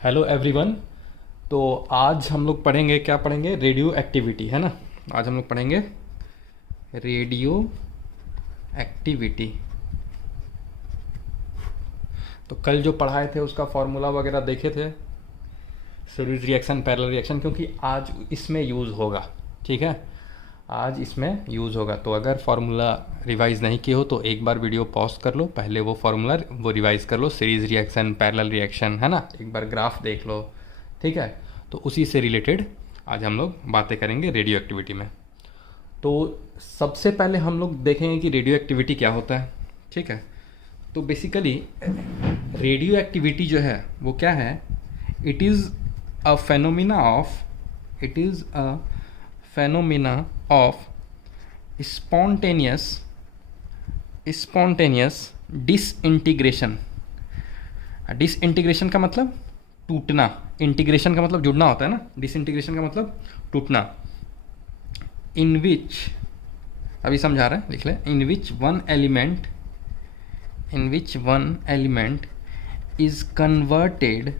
Hello everyone. तो आज हम लोग पढ़ेंगे, क्या पढ़ेंगे? रेडियो एक्टिविटी, है ना। आज हम लोग पढ़ेंगे रेडियो एक्टिविटी। तो कल जो पढ़ाए थे उसका फॉर्मूला वगैरह देखे थे, सीरीज रिएक्शन, पैरेलल रिएक्शन, क्योंकि आज इसमें यूज़ होगा। ठीक है, आज इसमें यूज़ होगा। तो अगर फार्मूला रिवाइज़ नहीं किए हो तो एक बार वीडियो पॉज कर लो, पहले वो फार्मूला वो रिवाइज़ कर लो। सीरीज रिएक्शन, पैरेलल रिएक्शन, है ना। एक बार ग्राफ देख लो, ठीक है। तो उसी से रिलेटेड आज हम लोग बातें करेंगे रेडियो एक्टिविटी में। तो सबसे पहले हम लोग देखेंगे कि रेडियो एक्टिविटी क्या होता है, ठीक है। तो बेसिकली रेडियो एक्टिविटी जो है वो क्या है? It is a phenomena of it is a phenomena of spontaneous disintegration. Disintegration का मतलब टूटना, इंटीग्रेशन का मतलब जुड़ना होता है ना, डिसइंटीग्रेशन का मतलब टूटना। इन विच, अभी समझा रहे हैं, लिख ले। In which one element is converted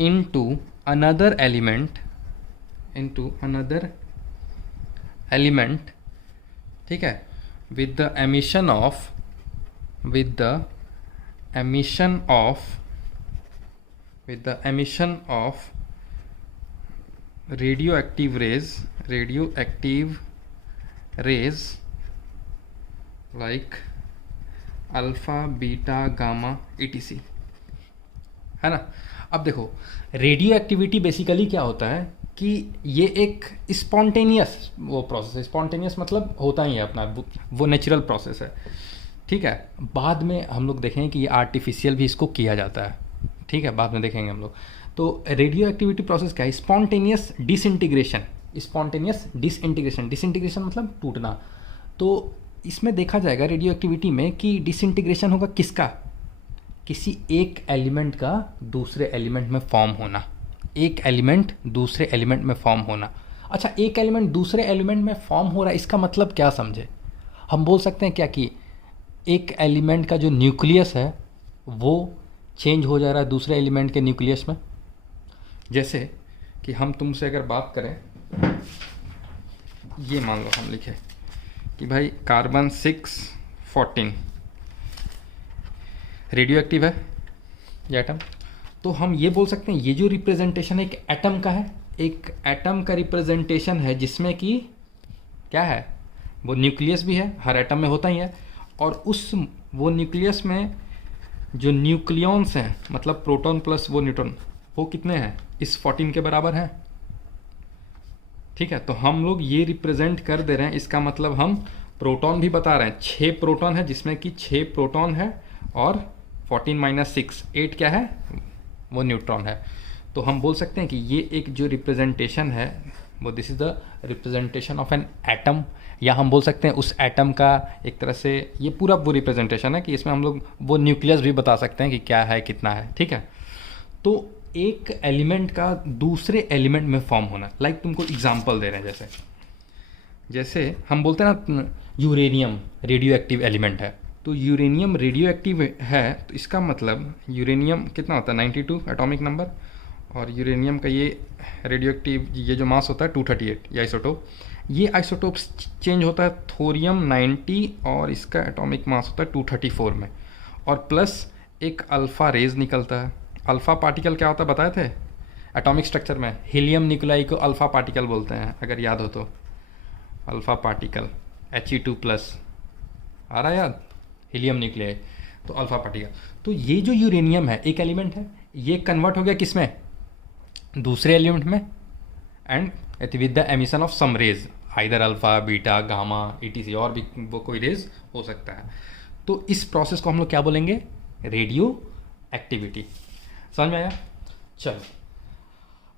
into another element, ठीक है, with the emission of radioactive rays like alpha, beta, gamma, etc, है ना। अब देखो, रेडियो एक्टिविटी बेसिकली क्या होता है कि ये एक स्पॉन्टेनियस वो प्रोसेस है। स्पॉन्टेनियस मतलब होता ही है अपना, वो नेचुरल प्रोसेस है, ठीक है। बाद में हम लोग देखेंगे कि ये आर्टिफिशियल भी इसको किया जाता है, ठीक है, बाद में देखेंगे हम लोग। तो रेडियो एक्टिविटी प्रोसेस क्या है? स्पॉन्टेनियस डिसइंटीग्रेशन मतलब टूटना। तो इसमें देखा जाएगा रेडियो एक्टिविटी में कि डिसइंटीग्रेशन होगा किसका? किसी एक एलिमेंट का दूसरे एलिमेंट में फॉर्म होना। एक एलिमेंट दूसरे एलिमेंट में फॉर्म होना। अच्छा, एक एलिमेंट दूसरे एलिमेंट में फॉर्म हो रहा है, इसका मतलब क्या समझे? हम बोल सकते हैं क्या कि एक एलिमेंट का जो न्यूक्लियस है वो चेंज हो जा रहा है दूसरे एलिमेंट के न्यूक्लियस में। जैसे कि हम तुमसे अगर बात करें, ये मान लो हम लिखे कि भाई कार्बन 614 रेडियो एक्टिव है ये एटम। तो हम ये बोल सकते हैं ये जो रिप्रेजेंटेशन एक एटम का है, एक एटम का रिप्रेजेंटेशन है जिसमें कि क्या है, वो न्यूक्लियस भी है, हर एटम में होता ही है। और वो न्यूक्लियस में जो न्यूक्लियॉन्स हैं, मतलब प्रोटॉन प्लस वो न्यूट्रॉन, वो कितने हैं? इस 14 के बराबर हैं, ठीक है। तो हम लोग ये रिप्रेजेंट कर दे रहे हैं, इसका मतलब हम प्रोटॉन भी बता रहे हैं। 6 प्रोटॉन है जिसमें कि 6 प्रोटॉन है और 14 माइनस 6 8 क्या है? वो न्यूट्रॉन है। तो हम बोल सकते हैं कि ये एक जो रिप्रेजेंटेशन है वो this is the representation of an atom, या हम बोल सकते हैं उस एटम का एक तरह से ये पूरा वो रिप्रेजेंटेशन है कि इसमें हम लोग वो न्यूक्लियस भी बता सकते हैं कि क्या है, कितना है, ठीक है। तो एक एलिमेंट का दूसरे एलिमेंट में फॉर्म होना, लाइक तुमको एग्जाम्पल दे रहे हैं, जैसे हम बोलते हैं ना यूरेनियम रेडियो एक्टिव एलिमेंट है। तो यूरेनियम रेडियो एक्टिव है, तो इसका मतलब यूरेनियम कितना होता है? 92 एटॉमिक नंबर। और यूरेनियम का ये रेडियो एक्टिव ये जो मास होता है 238, ये आइसोटोप। ये आइसोटोप चेंज होता है थोरियम 90 और इसका एटॉमिक मास होता है 234 में। और प्लस एक अल्फ़ा रेज निकलता है। अल्फ़ा पार्टिकल क्या होता है बताए थे एटॉमिक स्ट्रक्चर में? हीलियम न्यूक्लाई को अल्फ़ा पार्टिकल बोलते हैं, अगर याद हो तो। अल्फ़ा पार्टिकल He2+ आ रहा है याद? हीलियम न्यूक्लियाई, तो अल्फा पार्टिकल। तो ये जो यूरेनियम है एक एलिमेंट है, ये कन्वर्ट हो गया किस में? दूसरे एलिमेंट में, and with the emission of some rays, either alpha, beta, gamma, etc, और भी वो कोई रेज हो सकता है। तो इस प्रोसेस को हम लोग क्या बोलेंगे? Radio activity. समझ में आया? चलो,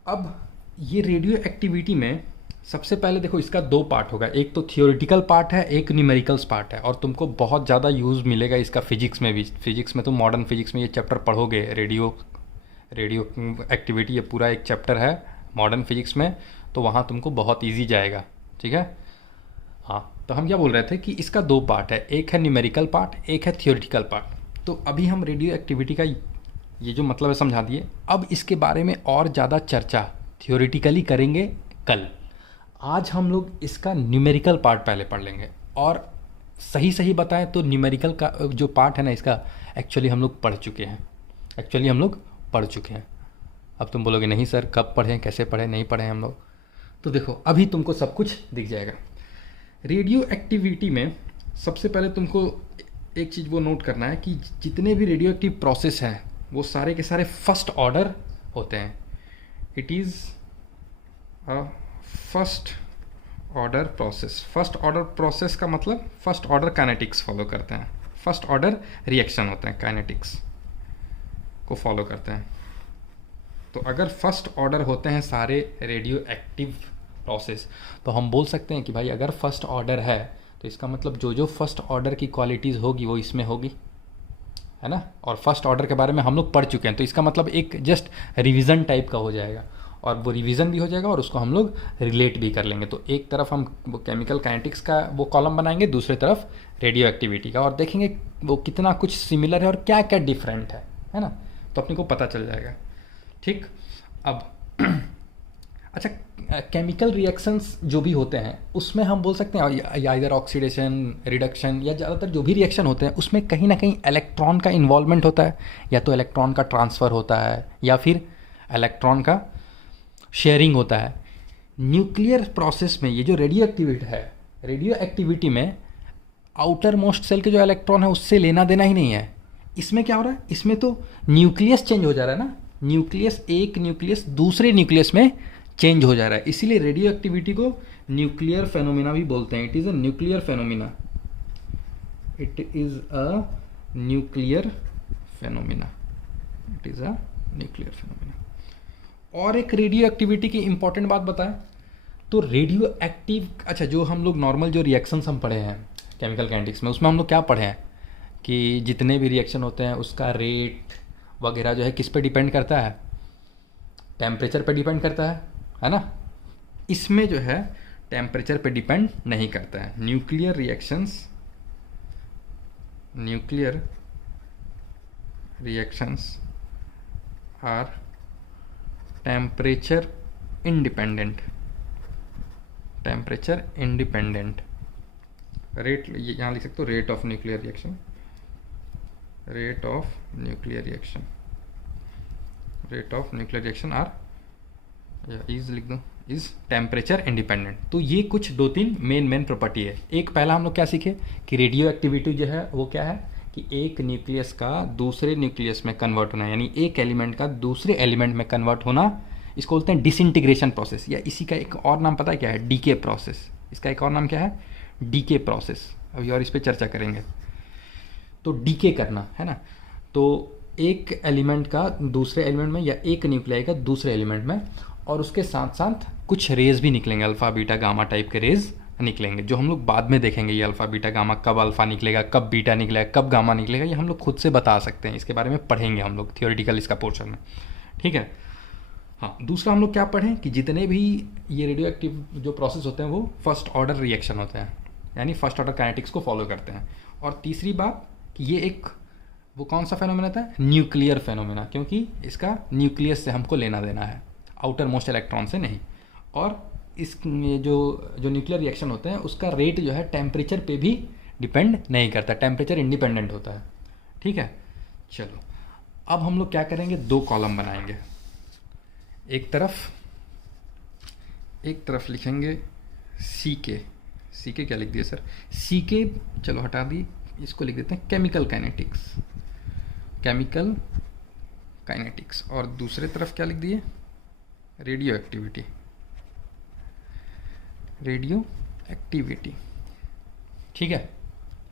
अब ये रेडियो एक्टिविटी में सबसे पहले देखो इसका 2 पार्ट होगा, एक तो थियोरिटिकल पार्ट है, एक न्यूमेरिकल्स पार्ट है। और तुमको बहुत ज़्यादा यूज़ मिलेगा इसका फिजिक्स में भी। फिजिक्स में तो मॉडर्न फिजिक्स में ये चैप्टर पढ़ोगे, रेडियो एक्टिविटी, ये पूरा एक चैप्टर है मॉडर्न फिजिक्स में, तो वहाँ तुमको बहुत ईजी जाएगा, ठीक है। हाँ, तो हम क्या बोल रहे थे कि इसका 2 पार्ट है, एक है न्यूमेरिकल पार्ट, एक है थियोरिटिकल पार्ट। तो अभी हम रेडियो एक्टिविटी का ये जो मतलब है समझा दिए। अब इसके बारे में और ज़्यादा चर्चा थियोरेटिकली करेंगे कल। आज हम लोग इसका न्यूमेरिकल पार्ट पहले पढ़ लेंगे। और सही सही बताएं तो न्यूमेरिकल का जो पार्ट है ना इसका एक्चुअली हम लोग पढ़ चुके हैं। अब तुम बोलोगे नहीं सर कब पढ़ें, कैसे पढ़ें, नहीं पढ़ें हम लोग। तो देखो अभी तुमको सब कुछ दिख जाएगा। रेडियो एक्टिविटी में सबसे पहले तुमको एक चीज़ वो नोट करना है कि जितने भी रेडियो एक्टिव प्रोसेस हैं वो सारे के सारे फर्स्ट ऑर्डर होते हैं। It is a first order process. First order process का मतलब फर्स्ट ऑर्डर काइनेटिक्स फॉलो करते हैं, फर्स्ट ऑर्डर रिएक्शन होते हैं, काइनेटिक्स को फॉलो करते हैं। तो अगर फर्स्ट ऑर्डर होते हैं सारे रेडियो एक्टिव प्रोसेस तो हम बोल सकते हैं कि भाई अगर फर्स्ट ऑर्डर है तो इसका मतलब जो जो फर्स्ट ऑर्डर की क्वालिटीज़ होगी वो इसमें होगी, है ना। और फर्स्ट ऑर्डर के बारे में हम लोग पढ़ चुके हैं तो इसका मतलब एक जस्ट रिवीजन टाइप का हो जाएगा, और वो रिवीजन भी हो जाएगा और उसको हम लोग रिलेट भी कर लेंगे। तो एक तरफ हम वो केमिकल काइनेटिक्स का वो कॉलम बनाएंगे, दूसरी तरफ रेडियो एक्टिविटी का, और देखेंगे वो कितना कुछ सिमिलर है और क्या क्या डिफरेंट है ना। तो अपने को पता चल जाएगा। ठीक, अब अच्छा केमिकल रिएक्शंस जो भी होते हैं उसमें हम बोल सकते हैं या इधर ऑक्सीडेशन, रिडक्शन, या ज़्यादातर जो भी रिएक्शन होते हैं उसमें कहीं ना कहीं इलेक्ट्रॉन का इन्वॉल्वमेंट होता है, या तो इलेक्ट्रॉन का ट्रांसफ़र होता है या फिर इलेक्ट्रॉन का शेयरिंग होता है। न्यूक्लियर प्रोसेस में ये जो रेडियो एक्टिविटी है, रेडियो एक्टिविटी में आउटर मोस्ट सेल के जो इलेक्ट्रॉन है उससे लेना देना ही नहीं है। इसमें क्या हो रहा है, इसमें तो न्यूक्लियस चेंज हो जा रहा है ना, न्यूक्लियस एक न्यूक्लियस दूसरे न्यूक्लियस में चेंज हो जा रहा है। इसीलिए रेडियो एक्टिविटी को न्यूक्लियर फेनोमेना भी बोलते हैं। It is a nuclear phenomena, it is a nuclear phenomena, it is a nuclear phenomena. और एक रेडियो एक्टिविटी की इंपॉर्टेंट बात बताएं तो रेडियो एक्टिव, अच्छा जो हम लोग नॉर्मल जो रिएक्शंस हम पढ़े हैं केमिकल काइनेटिक्स में उसमें हम लोग क्या पढ़े हैं कि जितने भी रिएक्शन होते हैं उसका रेट वगैरह जो है किस पे डिपेंड करता है, टेम्परेचर पे डिपेंड करता है ना। इसमें जो है टेम्परेचर पे डिपेंड नहीं करता है। Nuclear reactions are temperature independent, rate यहाँ लिख सकते हो, rate of nuclear reaction, rate of nuclear reaction R is लिख दो, इज टेम्परेचर इंडिपेंडेंट। तो ये कुछ दो तीन मेन प्रॉपर्टी है। एक पहला हम लोग क्या सीखे कि रेडियो एक्टिविटी जो है वो क्या है कि एक न्यूक्लियस का दूसरे न्यूक्लियस में कन्वर्ट होना, यानी एक एलिमेंट का दूसरे एलिमेंट में कन्वर्ट होना, इसको बोलते हैं डिसइंटीग्रेशन प्रोसेस, या इसी का एक और नाम पता है क्या है, डीके प्रोसेस। इसका एक और नाम क्या है, डीके प्रोसेस। अभी और इस पर चर्चा करेंगे। तो डीके करना है ना, तो एक एलिमेंट का दूसरे एलिमेंट में या एक न्यूक्लियाई का दूसरे एलिमेंट में, और उसके साथ साथ कुछ रेज भी निकलेंगे, अल्फ़ा बीटा गामा टाइप के रेज निकलेंगे, जो हम लोग बाद में देखेंगे। ये अल्फ़ा बीटा गामा, कब अल्फ़ा निकलेगा, कब बीटा निकलेगा, कब गामा निकलेगा, ये हम लोग खुद से बता सकते हैं। इसके बारे में पढ़ेंगे हम लोग थियोरेटिकल इसका पोर्शन में, ठीक है। हाँ, दूसरा हम लोग क्या पढ़ें कि जितने भी ये रेडियो एक्टिव जो प्रोसेस होते हैं वो फर्स्ट ऑर्डर रिएक्शन होते हैं, यानी फर्स्ट ऑर्डर काइनेटिक्स को फॉलो करते हैं। और तीसरी बात कि ये एक वो कौन सा फेनोमेना था, न्यूक्लियर फेनोमेना, क्योंकि इसका न्यूक्लियस से हमको लेना देना है, आउटर मोस्ट इलेक्ट्रॉन से नहीं। और इस ये जो न्यूक्लियर रिएक्शन होते हैं उसका रेट जो है टेम्परेचर पे भी डिपेंड नहीं करता, टेम्परेचर इंडिपेंडेंट होता है, ठीक है। चलो अब हम लोग क्या करेंगे, दो कॉलम बनाएंगे। एक तरफ लिखेंगे सी के क्या लिख दिए सर, सी के चलो हटा दी, इसको लिख देते हैं केमिकल काइनेटिक्स। और दूसरे तरफ क्या लिख दिए, रेडियो एक्टिविटी, ठीक है।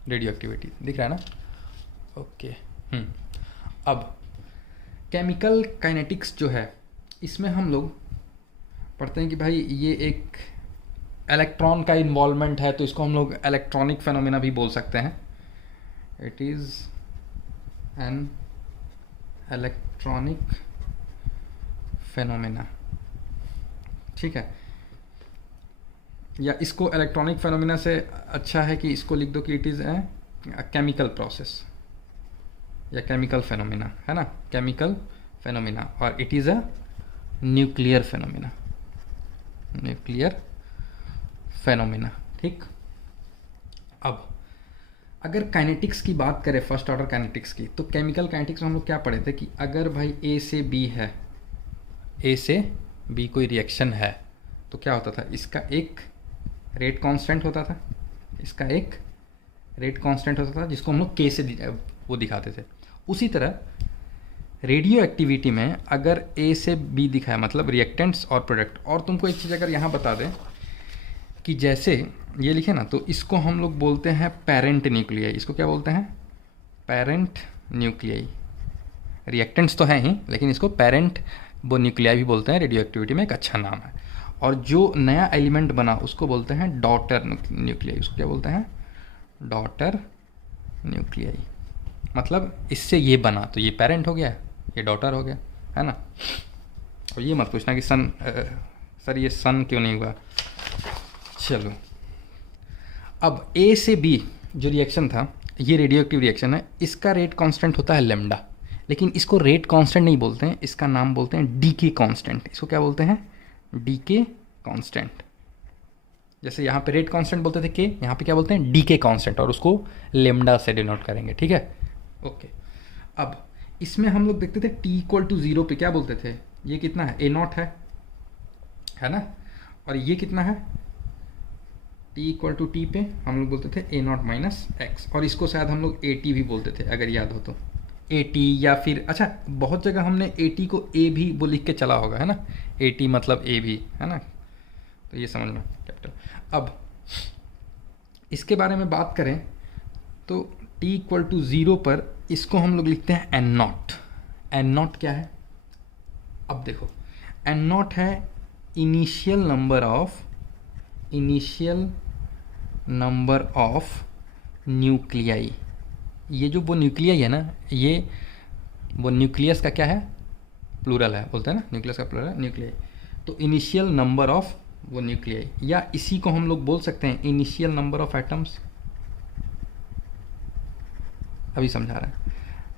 रेडियो एक्टिविटी दिख रहा है ना, ओके। अब केमिकल काइनेटिक्स जो है इसमें हम लोग पढ़ते हैं कि भाई ये एक इलेक्ट्रॉन का इन्वॉल्वमेंट है, तो इसको हम लोग इलेक्ट्रॉनिक फेनोमेना भी बोल सकते हैं। It is an electronic phenomena, ठीक है। या इसको इलेक्ट्रॉनिक फेनोमेना से अच्छा है कि इसको लिख दो कि it is a chemical process, या केमिकल फेनोमेना, है ना, केमिकल फेनोमेना, और it is a nuclear phenomena, nuclear phenomena. ठीक, अब अगर काइनेटिक्स की बात करें, फर्स्ट ऑर्डर काइनेटिक्स की, तो केमिकल काइनेटिक्स में हम लोग क्या पढ़े थे कि अगर भाई ए से बी है, ए से बी कोई रिएक्शन है, तो क्या होता था, इसका एक रेट कांस्टेंट होता था, इसका एक रेट कांस्टेंट होता था जिसको हम लोग के से वो दिखाते थे। उसी तरह रेडियो एक्टिविटी में अगर ए से बी दिखाया, मतलब रिएक्टेंट्स और प्रोडक्ट। और तुमको एक चीज़ अगर यहाँ बता दें कि जैसे ये लिखे ना, तो इसको हम लोग बोलते हैं पेरेंट न्यूक्लियाई। इसको क्या बोलते हैं, पेरेंट न्यूक्लियाई। रिएक्टेंट्स तो हैं ही, लेकिन इसको पेरेंट वो न्यूक्लियाई भी बोलते हैं, रेडियो एक्टिविटी में एक अच्छा नाम है। और जो नया एलिमेंट बना उसको बोलते हैं डॉटर न्यूक्लियाई। उसको क्या बोलते हैं, डॉटर न्यूक्लियाई। मतलब इससे ये बना तो ये पेरेंट हो गया, ये डॉटर हो गया, है ना। और ये मत पूछना कि सर ये सन क्यों नहीं हुआ। चलो, अब ए से बी जो रिएक्शन था, ये रेडियो एक्टिव रिएक्शन है, इसका रेट कांस्टेंट होता है लेमडा। लेकिन इसको रेट कांस्टेंट नहीं बोलते हैं, इसका नाम बोलते हैं डीके कांस्टेंट। इसको क्या बोलते हैं, डीके कांस्टेंट। जैसे यहाँ पे रेट कांस्टेंट बोलते थे के, यहाँ पे क्या बोलते हैं, डीके कांस्टेंट, और उसको लेमडा से डिनोट करेंगे। ठीक है, ओके। अब इसमें हम लोग देखते थे टी इक्वल टू 0 पे क्या बोलते थे, ये कितना है, ए नॉट है ना, और ये कितना है, टी इक्वल टू टी पे हम लोग बोलते थे ए नॉट माइनस एक्स, और इसको शायद हम लोग ए टी भी बोलते थे अगर याद हो तो, ए टी, या फिर अच्छा बहुत जगह हमने ए टी को ए भी वो लिख के चला होगा, है ना, ए टी मतलब ए भी, है ना, तो ये समझना कैपिटल। अब इसके बारे में बात करें तो t इक्वल टू 0 पर इसको हम लोग लिखते हैं एन नॉट। एन नॉट क्या है, अब देखो, एन नॉट है इनिशियल नंबर ऑफ न्यूक्लियाई। ये जो वो न्यूक्लियाई है ना, ये वो न्यूक्लियस का क्या है, प्लूरल है, बोलते हैं ना, न्यूक्लियस का प्लूरल है न्यूक्लियाई। तो इनिशियल नंबर ऑफ वो न्यूक्लियाई, या इसी को हम लोग बोल सकते हैं इनिशियल नंबर ऑफ एटम्स। अभी समझा रहा है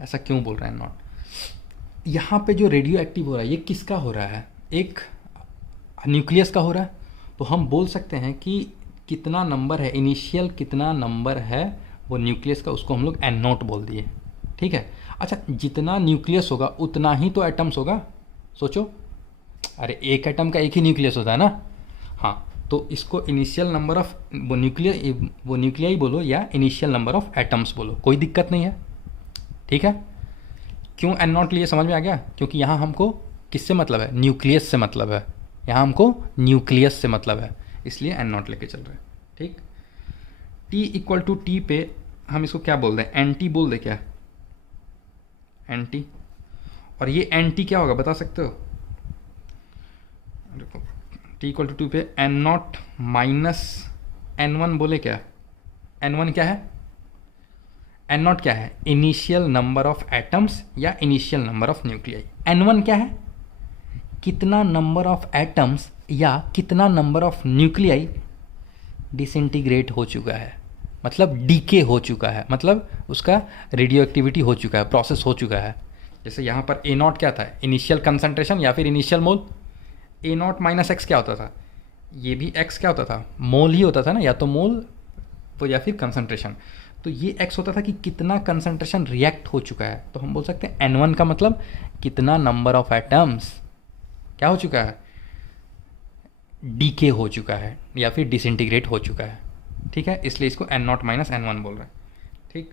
ऐसा क्यों बोल रहे हैं नॉट। यहाँ पे जो रेडियो एक्टिव हो रहा है ये किसका हो रहा है, एक न्यूक्लियस का हो रहा है। तो हम बोल सकते हैं कि कितना नंबर है, इनिशियल कितना नंबर है वो न्यूक्लियस का, उसको हम लोग एन नॉट बोल दिए। ठीक है, अच्छा जितना न्यूक्लियस होगा उतना ही तो एटम्स होगा। सोचो, अरे एक एटम का एक ही न्यूक्लियस होता है ना। हाँ, तो इसको इनिशियल नंबर ऑफ वो न्यूक्लियाई बोलो या इनिशियल नंबर ऑफ एटम्स बोलो, कोई दिक्कत नहीं है। ठीक है, क्यों एन नॉट लिए समझ में आ गया, क्योंकि यहाँ हमको किससे मतलब है, न्यूक्लियस से मतलब है, यहाँ हमको न्यूक्लियस से मतलब है, इसलिए एन नॉट लेके चल रहे हैं। ठीक, टी इक्वल टू टी पे हम इसको क्या बोल दें, एन टी बोल दे, क्या एन टी। और ये एन टी क्या होगा बता सकते हो, देखो टी इक्वल टू 2 पे N naught minus N one बोले, क्या एन वन क्या है, एन नॉट क्या है, इनिशियल नंबर ऑफ एटम्स या initial number of nuclei. N one क्या है, कितना नंबर ऑफ एटम्स या कितना नंबर ऑफ न्यूक्लियाई डिसइंटीग्रेट हो चुका है, मतलब डीके हो चुका है, मतलब उसका रेडियो एक्टिविटी हो चुका है, प्रोसेस हो चुका है। जैसे यहाँ पर ए नॉट क्या था, इनिशियल कंसंट्रेशन या फिर इनिशियल मोल। ए नॉट माइनस एक्स क्या होता था, ये भी एक्स क्या होता था, मोल ही होता था ना, या तो मोल वो या फिर कंसंट्रेशन। तो ये एक्स होता था कि कितना कंसंट्रेशन रिएक्ट हो चुका है। तो हम बोल सकते हैं एन वन का मतलब कितना नंबर ऑफ एटम्स क्या हो चुका है, डीके हो चुका है या फिर डिसइंटीग्रेट हो चुका है। ठीक है, इसलिए इसको N naught minus N one बोल रहे हैं। ठीक,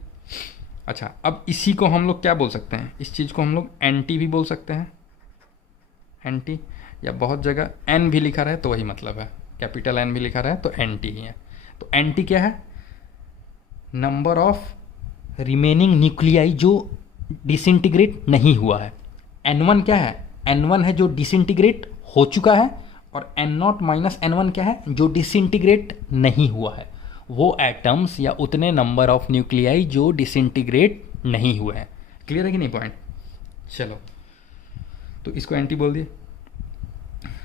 अच्छा अब इसी को हम लोग क्या बोल सकते हैं, इस चीज़ को हम लोग एन टी भी बोल सकते हैं, एन टी, या बहुत जगह एन भी लिखा रहे तो वही मतलब है, कैपिटल एन भी लिखा रहे तो एन टी ही है। तो एन टी क्या है, नंबर ऑफ रिमेनिंग न्यूक्लियाई जो डिसइंटीग्रेट नहीं हुआ है। एन वन क्या है, एन वन है जो डिसइंटीग्रेट हो चुका है, और N naught minus N one क्या है, जो डिसइंटीग्रेट नहीं हुआ है। वो एटम्स या उतने नंबर ऑफ न्यूक्लियाई जो डिसइंटीग्रेट नहीं हुए हैं। क्लियर है कि नहीं पॉइंट। चलो, तो इसको एंटी बोल दिए।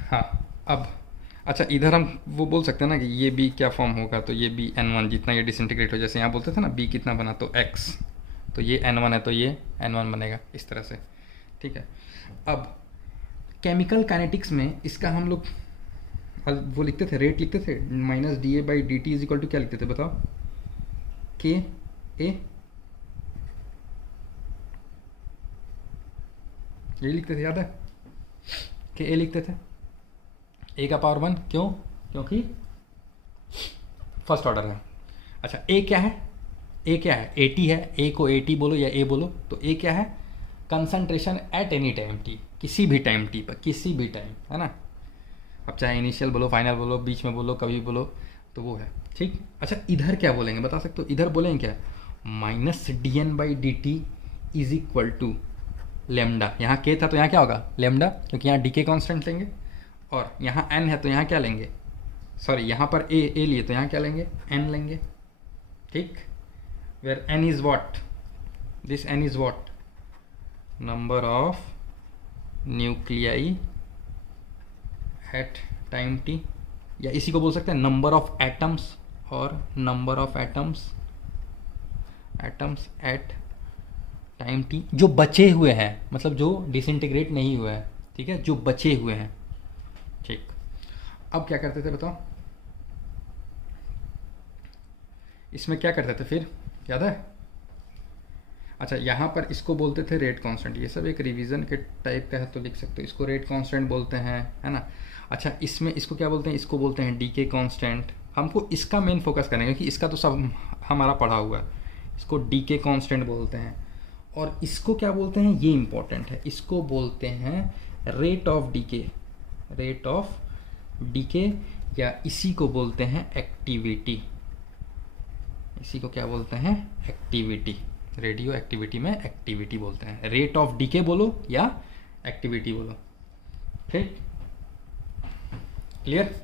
हाँ, अब अच्छा इधर हम वो बोल सकते हैं ना कि ये बी क्या फॉर्म होगा, तो ये बी एन वन, जितना ये डिसइंटीग्रेट हो, जैसे यहाँ बोलते थे ना बी कितना बना तो एक्स, तो ये N1 है तो ये N1 बनेगा इस तरह से, ठीक है। अब केमिकल काइनेटिक्स में इसका हम लोग वो लिखते थे, रेट लिखते थे, minus D A by D T is equal to क्या लिखते थे बताओ, के ए, यही लिखते थे, याद है, के ए लिखते थे, ए का पावर 1, क्यों, क्योंकि फर्स्ट ऑर्डर है। अच्छा ए क्या है, ए क्या है, ए टी है, ए को ए टी बोलो या ए बोलो, तो ए क्या है, concentration at any time T, किसी भी टाइम टी पर, किसी भी टाइम, है ना। अब चाहे इनिशियल बोलो, फाइनल बोलो, बीच में बोलो, कभी बोलो, तो वो है, ठीक। अच्छा इधर क्या बोलेंगे बता सकते हो, इधर बोलेंगे क्या, minus D N by D T is equal to lambda, यहाँ के था तो यहाँ क्या होगा लेमडा, क्योंकि यहाँ डी के कॉन्स्टेंट लेंगे, और यहाँ एन है तो यहाँ क्या लेंगे, सॉरी यहाँ पर ए लिए तो यहाँ क्या लेंगे, एन लेंगे, ठीक। Where N is what, this N is what, number of nuclei at time T, या इसी को बोल सकते हैं नंबर ऑफ एटम्स, और number of atoms at time T, जो बचे हुए हैं, मतलब जो डिसइंटीग्रेट नहीं हुए हैं, ठीक है, जो बचे हुए हैं, ठीक। अब क्या करते थे बताओ, इसमें क्या करते थे फिर, याद है। अच्छा यहाँ पर इसको बोलते थे रेट कांस्टेंट, ये सब एक रिवीजन के टाइप का है तो लिख सकते हो, इसको रेट कांस्टेंट बोलते हैं, है ना। अच्छा इसमें इसको क्या बोलते हैं, इसको बोलते हैं डी के कांस्टेंट, हमको इसका मेन फोकस करना है क्योंकि इसका तो सब हमारा पढ़ा हुआ है, इसको डी के कांस्टेंट बोलते हैं। और इसको क्या बोलते हैं, ये इंपॉर्टेंट है, इसको बोलते हैं rate of decay, rate of decay, या इसी को बोलते हैं एक्टिविटी, इसी को क्या बोलते हैं, एक्टिविटी, रेडियो एक्टिविटी में एक्टिविटी बोलते हैं, रेट ऑफ डीके बोलो या एक्टिविटी बोलो, ठीक, क्लियर।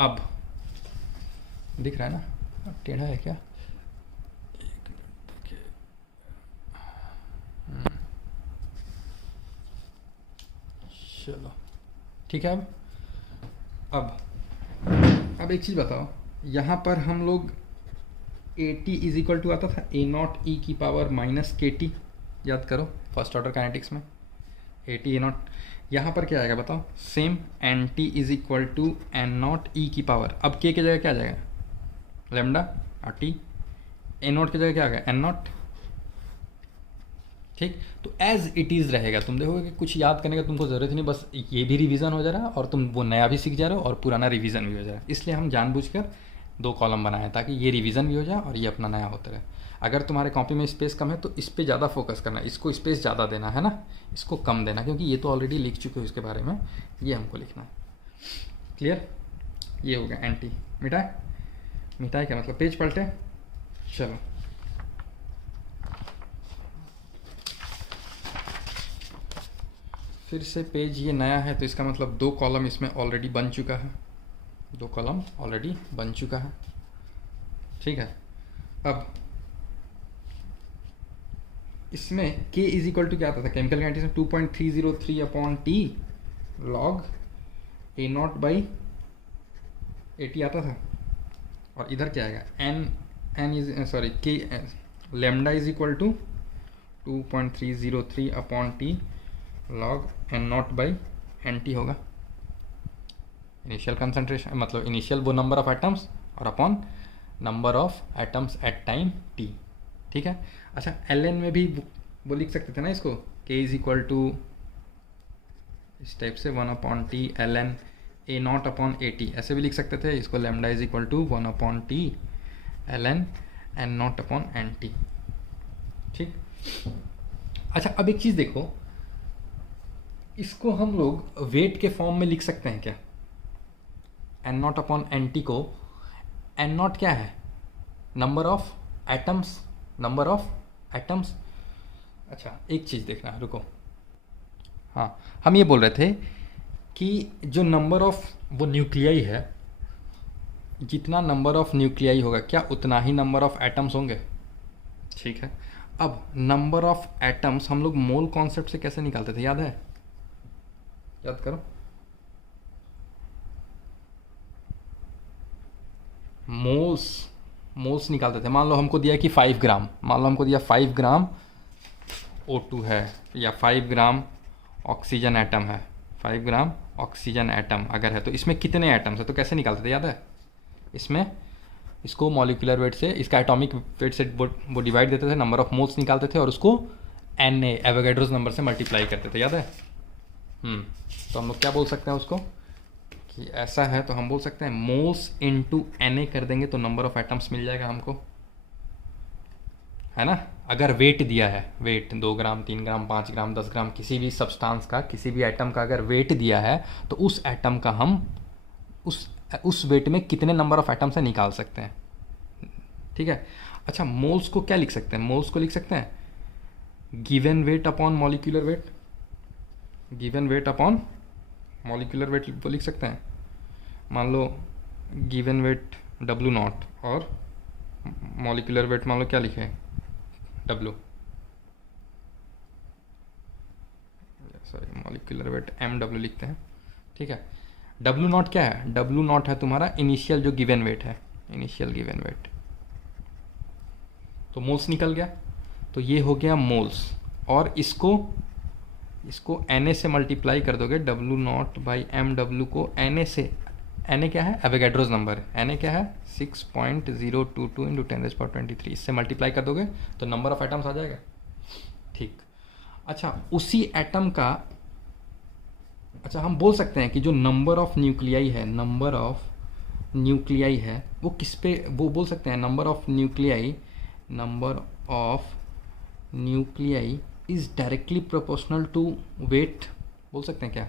अब दिख रहा है ना, अब टेढ़ा है क्या, चलो ठीक है। अब एक चीज़ बताओ, यहाँ पर हम लोग A T is equal to आता था ए नॉट ई की पावर माइनस के टी, याद करो फर्स्ट ऑर्डर काइनेटिक्स में, ए टी ए नॉट, यहाँ पर क्या आएगा बताओ, same, N T is equal to N naught E की पावर, अब के जगह क्या आ जाएगा लेमडा, और टी, ए नॉट की जगह क्या आ गया एन नॉट, ठीक। तो एज इट इज़ रहेगा, तुम देखोगे कि कुछ याद करने का तुमको ज़रूरत नहीं, बस ये भी रिवीजन हो जा रहा है और तुम वो नया भी सीख जा रहे हो और पुराना रिवीजन भी हो जा रहा है, इसलिए हम जानबूझकर 2 कॉलम बनाए हैं ताकि ये रिवीजन भी हो जाए और ये अपना नया होता रहे। अगर तुम्हारे कॉपी में स्पेस कम है तो इस पर ज़्यादा फोकस करना, इसको स्पेस ज़्यादा देना है ना, इसको कम देना, क्योंकि ये तो ऑलरेडी लिख चुके हो इसके बारे में, ये हमको लिखना है, क्लियर। ये हो गया एंटी, मिटाए, मिटाए क्या मतलब पेज पलटे, चलो फिर से पेज ये नया है तो इसका मतलब 2 कॉलम इसमें ऑलरेडी बन चुका है, 2 कॉलम ऑलरेडी बन चुका है, ठीक है। अब इसमें k इज इक्वल टू क्या आता था केमिकल काइनेटिक्स में, 2.303 upon T log A naught by A T आता था, और इधर क्या आएगा N is sorry K lambda is equal to 2.303 upon T log N naught by N T होगा, इनिशियल कंसंट्रेशन मतलब इनिशियल वो नंबर ऑफ एटम्स और upon number of atoms at time T, ठीक है। अच्छा एल एन में भी वो लिख सकते थे ना इसको, के इज इक्वल टू इस टाइप से 1 upon T L N A naught upon A T, ऐसे भी लिख सकते थे इसको, lambda is equal to 1 upon T L N N naught upon N T, ठीक। अच्छा अब एक चीज़ देखो, इसको हम लोग वेट के फॉर्म में लिख सकते हैं क्या, N naught upon N T को, एन नॉट क्या है number of atoms, number of atoms. अच्छा एक चीज़ देखना, रुको, हाँ हम ये बोल रहे थे कि जो नंबर ऑफ वो न्यूक्लियाई है, जितना नंबर ऑफ न्यूक्लियाई होगा क्या उतना ही नंबर ऑफ एटम्स होंगे, ठीक है। अब नंबर ऑफ एटम्स हम लोग मोल कॉन्सेप्ट से कैसे निकालते थे, याद है, याद करो, मोल्स मोल्स निकालते थे, मान लो हमको दिया कि 5 ग्राम, मान लो हमको दिया 5 ग्राम O2 है या 5 ग्राम ऑक्सीजन एटम है, 5 ग्राम ऑक्सीजन एटम अगर है तो इसमें कितने एटम्स है, तो कैसे निकालते थे याद है? इसमें इसको मॉलिक्यूलर वेट से, इसका एटॉमिक वेट से वो डिवाइड देते थे, नंबर ऑफ मोल्स निकालते थे और उसको Na एवोगैड्रोस नंबर से मल्टीप्लाई करते थे, याद है? तो हम लोग क्या बोल सकते हैं उसको कि ऐसा है, तो हम बोल सकते हैं मोल्स इनटू Na कर देंगे तो नंबर ऑफ एटम्स मिल जाएगा हमको, है ना? अगर वेट दिया है, वेट 2 ग्राम 3 ग्राम 5 ग्राम 10 ग्राम किसी भी सब्सटेंस का, किसी भी एटम का अगर वेट दिया है तो उस एटम का हम उस वेट में कितने नंबर ऑफ एटम्स है निकाल सकते हैं, ठीक है? अच्छा, मोल्स को क्या लिख सकते हैं? मोल्स को लिख सकते हैं given weight upon molecular weight, given weight upon molecular weight वो लिख सकते हैं। मान लो गिवन वेट W0 और मॉलिक्यूलर वेट मान लो क्या लिखे W, sorry molecular weight MW लिखते हैं, ठीक है? W0 क्या है? W0 है तुम्हारा इनिशियल जो गिवन वेट है, इनिशियल गिवन वेट। तो मोल्स निकल गया, तो ये हो गया मोल्स, और इसको Na से मल्टीप्लाई कर दोगे, W0 बाई MW को Na से, Na क्या है? एवोगैड्रोस नंबर, Na क्या है? 6.022 इंटू 10⁻23, इससे मल्टीप्लाई कर दोगे तो नंबर ऑफ एटम्स आ जाएगा, ठीक। अच्छा, उसी एटम का, अच्छा हम बोल सकते हैं कि जो नंबर ऑफ न्यूक्लियाई है, नंबर ऑफ न्यूक्लियाई है वो किस पे, वो बोल सकते हैं number of nuclei, number of nuclei is directly proportional to weight, बोल सकते हैं क्या?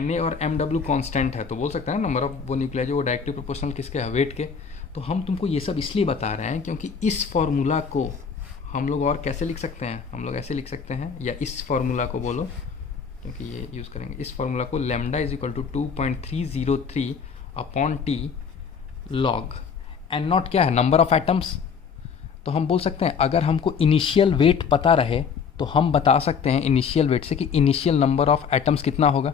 Na और MW कांस्टेंट है तो बोल सकते हैं नंबर ऑफ वो न्यूक्लियाई जो वो डायरेक्टली प्रोपोर्शनल किसके है? वेट के। तो हम तुमको ये सब इसलिए बता रहे हैं क्योंकि इस फॉर्मूला को हम लोग और कैसे लिख सकते हैं? हम लोग ऐसे लिख सकते हैं, या इस फॉर्मूला को बोलो क्योंकि ये यूज़ करेंगे, इस फॉर्मूला को lambda is equal to 2.303 upon T log N naught क्या है? Number of atoms. तो हम बोल सकते हैं अगर हमको इनिशियल वेट पता रहे तो हम बता सकते हैं इनिशियल वेट से कि इनिशियल नंबर ऑफ एटम्स कितना होगा।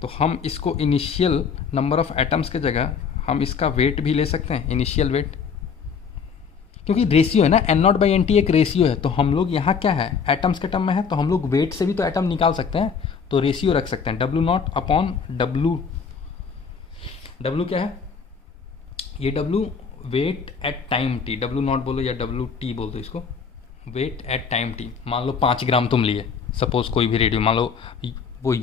तो हम इसको इनिशियल नंबर ऑफ एटम्स के जगह हम इसका वेट भी ले सकते हैं, इनिशियल वेट, क्योंकि रेशियो है ना, N0/NT एक रेशियो है। तो हम लोग यहाँ क्या है? एटम्स के टर्म में है, तो हम लोग वेट से भी तो एटम निकाल सकते हैं, तो रेशियो रख सकते हैं W0 अपॉन W क्या है? ये W weight at time T, W0 बोलो या WT बोल दो इसको, वेट एट टाइम T। मान लो 5 ग्राम तुम लिए, सपोज कोई भी रेडियो, मान लो वो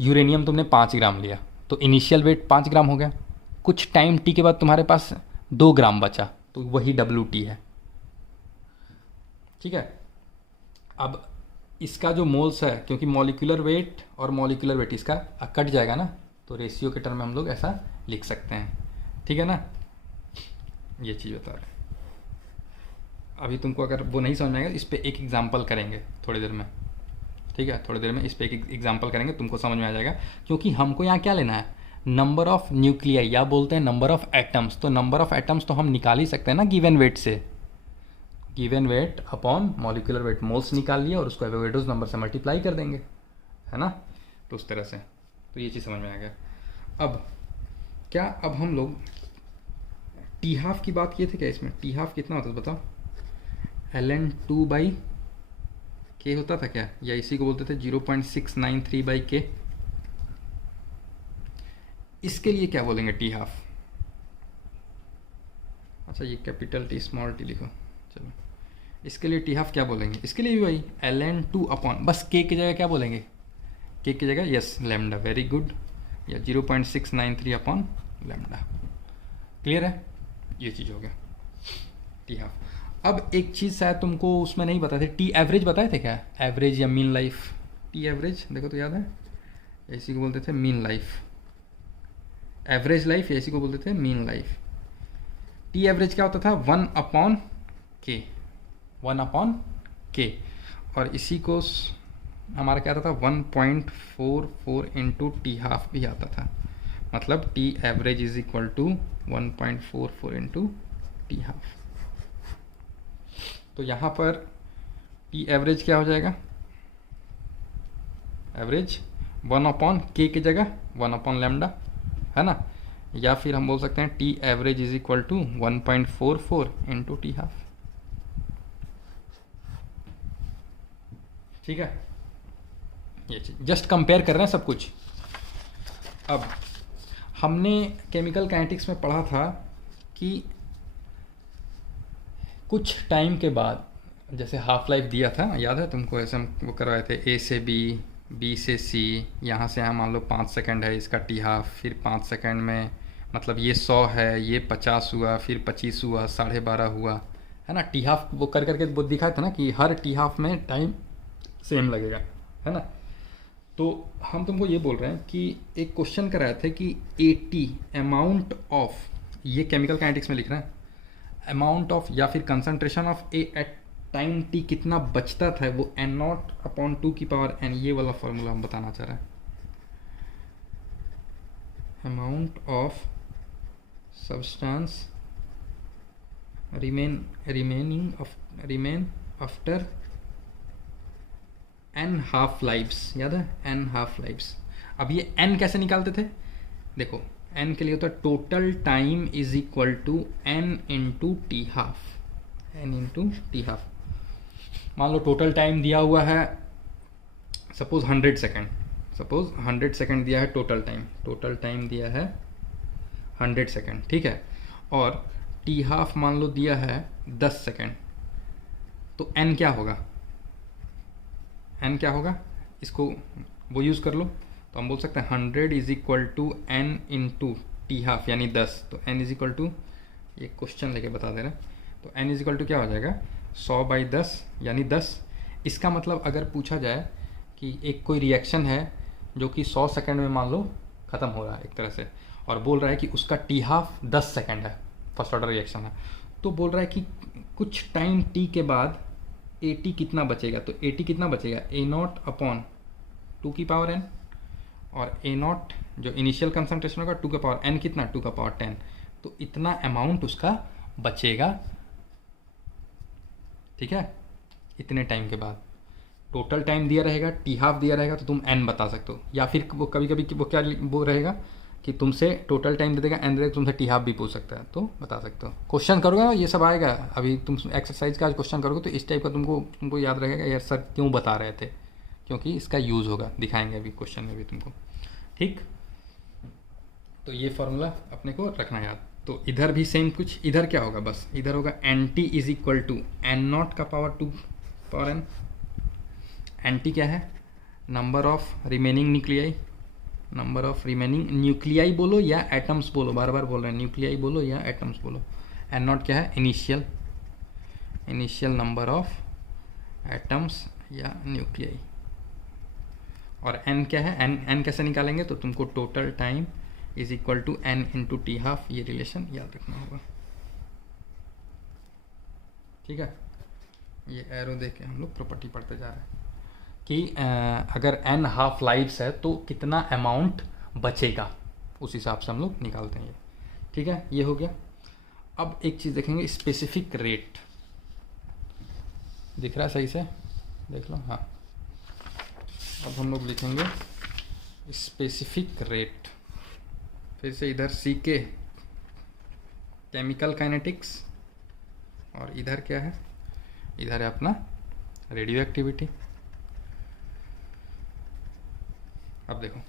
यूरेनियम तुमने 5 ग्राम लिया, तो इनिशियल वेट 5 ग्राम हो गया। कुछ टाइम T के बाद तुम्हारे पास 2 ग्राम बचा, तो वही WT है, ठीक है? अब इसका जो मोल्स है, क्योंकि मॉलिक्यूलर वेट और मॉलिक्यूलर वेट इसका कट जाएगा ना, तो रेशियो के टर्म में हम लोग ऐसा लिख सकते हैं, ठीक है ना? ये चीज़ बता रहे हैं। अभी तुमको अगर वो नहीं समझ में आएगा, इस पर एक एग्जाम्पल करेंगे थोड़ी देर में, ठीक है? थोड़ी देर में इस पर एक एग्जाम्पल करेंगे, तुमको समझ में आ जाएगा। क्योंकि हमको यहाँ क्या लेना है? नंबर ऑफ न्यूक्लियाई, या बोलते हैं नंबर ऑफ एटम्स। तो नंबर ऑफ एटम्स तो हम निकाल ही सकते हैं ना गिवन वेट से, given weight upon molecular weight, moles निकाल लिया और उसको एवोगैड्रोस नंबर से मल्टीप्लाई कर देंगे, है ना? तो उस तरह से, तो ये चीज़ समझ में आ गया। अब क्या, अब हम लोग टी हाफ की बात किए थे क्या? इसमें टी हाफ कितना होता है बताओ? ln2/k होता था क्या? या इसी को बोलते थे 0.693/k। इसके लिए क्या बोलेंगे टी हाफ? अच्छा, ये कैपिटल T स्मॉल t लिखो, चलो। इसके लिए टी हाफ क्या बोलेंगे? इसके लिए भी वही ln2 अपॉन, बस k की जगह क्या बोलेंगे? k की जगह यस लैम्डा, वेरी गुड, या 0.693 अपॉन लैम्डा। क्लियर है? ये चीज़ हो गया टी हाफ। अब एक चीज़ शायद तुमको उसमें नहीं बताए थे, टी एवरेज बताए थे क्या? एवरेज या मीन लाइफ? टी एवरेज देखो तो याद है, इसी को बोलते थे मीन लाइफ, एवरेज लाइफ, या इसी को बोलते थे मीन लाइफ। टी एवरेज क्या होता था? 1/k, 1/k, और इसी को हमारा क्या आता था? 1.44 इंटू टी हाफ भी आता था। मतलब T average is equal to 1.44 into T half. तो यहाँ पर टी एवरेज क्या हो जाएगा? एवरेज 1/k की जगह 1/λ, है ना? या फिर हम बोल सकते हैं T average is equal to 1.44 into T half. ठीक है, ये चीज जस्ट कंपेयर कर रहे हैं सब कुछ। अब हमने केमिकल काइनेटिक्स में पढ़ा था कि कुछ टाइम के बाद, जैसे हाफ लाइफ दिया था, याद है तुमको, ऐसे हम वो करवाए थे, ए से बी, बी से सी, यहाँ से यहाँ मान लो 5 सेकंड है इसका टी हाफ, फिर 5 सेकंड में मतलब ये 100 है, ये 50 हुआ, फिर 25 हुआ, 12.5 हुआ, है ना। टी हाफ वो कर करके वो दिखाया था ना कि हर टी हाफ में टाइम सेम लगेगा, है ना। तो हम तुमको ये बोल रहे हैं कि एक क्वेश्चन कराए थे कि 80 अमाउंट ऑफ, ये केमिकल काइनेटिक्स में लिख रहे हैं, अमाउंट ऑफ या फिर concentration of A at time T कितना बचता था, वो एन नॉट अपॉन 2 की पावर एन, ये वाला फॉर्मूला हम बताना चाह रहे हैं। Amount of substance remain after N half lifes, याद है, एन हाफ लाइफ्स। अब ये एन कैसे निकालते थे, देखो एन के लिए होता है total time is equal to N into T half, N into T half. मान लो टोटल टाइम दिया हुआ है सपोज 100 सेकेंड, सपोज 100 सेकेंड दिया है टोटल टाइम दिया है 100 सेकेंड, ठीक है। और टी हाफ मान लो दिया है 10 सेकेंड, तो एन क्या होगा, एन क्या होगा, इसको वो यूज़ कर लो, तो हम बोल सकते हैं 100 is equal to N into T half यानी 10। तो एन इज इक्वल टू, ये क्वेश्चन लेके बता दे रहे हैं, तो एन इज इक्वल टू क्या हो जाएगा 100/10 यानी 10। इसका मतलब अगर पूछा जाए कि एक कोई रिएक्शन है जो कि 100 सेकेंड में मान लो ख़त्म हो रहा है एक तरह से, और बोल रहा है कि उसका टी हाफ 10 सेकेंड है, फर्स्ट ऑर्डर रिएक्शन है, तो बोल रहा है कि कुछ टाइम टी के बाद ए टी कितना बचेगा, तो ए टी कितना बचेगा, ए नॉट अपॉन 2 की पावर एन, और ए नॉट जो इनिशियल कंसंट्रेशन होगा 2 का पावर एन कितना, 2 का पावर 10, तो इतना अमाउंट उसका बचेगा, ठीक है। इतने टाइम के बाद टोटल टाइम दिया रहेगा, टी हाफ दिया रहेगा, तो तुम एन बता सकते हो, या फिर वो कभी कभी वो क्या वो रहेगा कि तुमसे टोटल टाइम दे देगा, एन देगा, तुमसे टी हाफ भी पूछ सकता है, तो बता सकते हो। क्वेश्चन करोगे ना ये सब आएगा, अभी तुम एक्सरसाइज का क्वेश्चन करोगे तो इस टाइप का तुमको याद रहेगा यार सर क्यों बता रहे थे, क्योंकि इसका यूज़ होगा, दिखाएंगे अभी क्वेश्चन में भी तुमको, ठीक। तो ये फॉर्मूला अपने को रखना याद। तो इधर भी सेम कुछ, इधर क्या होगा, बस इधर होगा N T is equal to N naught का power 2 power N. N T क्या है, number of remaining nuclei, number of remaining nuclei बोलो या एटम्स बोलो, बार बार बोल रहे हैं, न्यूक्लियाई बोलो या एटम्स बोलो। एन नॉट क्या है, इनिशियल नंबर ऑफ एटम्स या न्यूक्लियाई। और एन क्या है, एन कैसे निकालेंगे, तो तुमको total time is equal to N into T half, ये रिलेशन याद रखना होगा, ठीक है। ये एरो देख के हम लोग प्रॉपर्टी पढ़ते जा रहे हैं कि अगर एन हाफ लाइफ्स है तो कितना अमाउंट बचेगा, उस हिसाब से हम लोग निकालते हैं ये, ठीक है। ये हो गया। अब एक चीज़ देखेंगे, स्पेसिफिक रेट, दिख रहा है सही से, देख लो, हाँ। अब हम लोग लिखेंगे स्पेसिफिक रेट, फिर से इधर सी के केमिकल काइनेटिक्स, और इधर क्या है, इधर है अपना रेडियो एक्टिविटी। अब देखो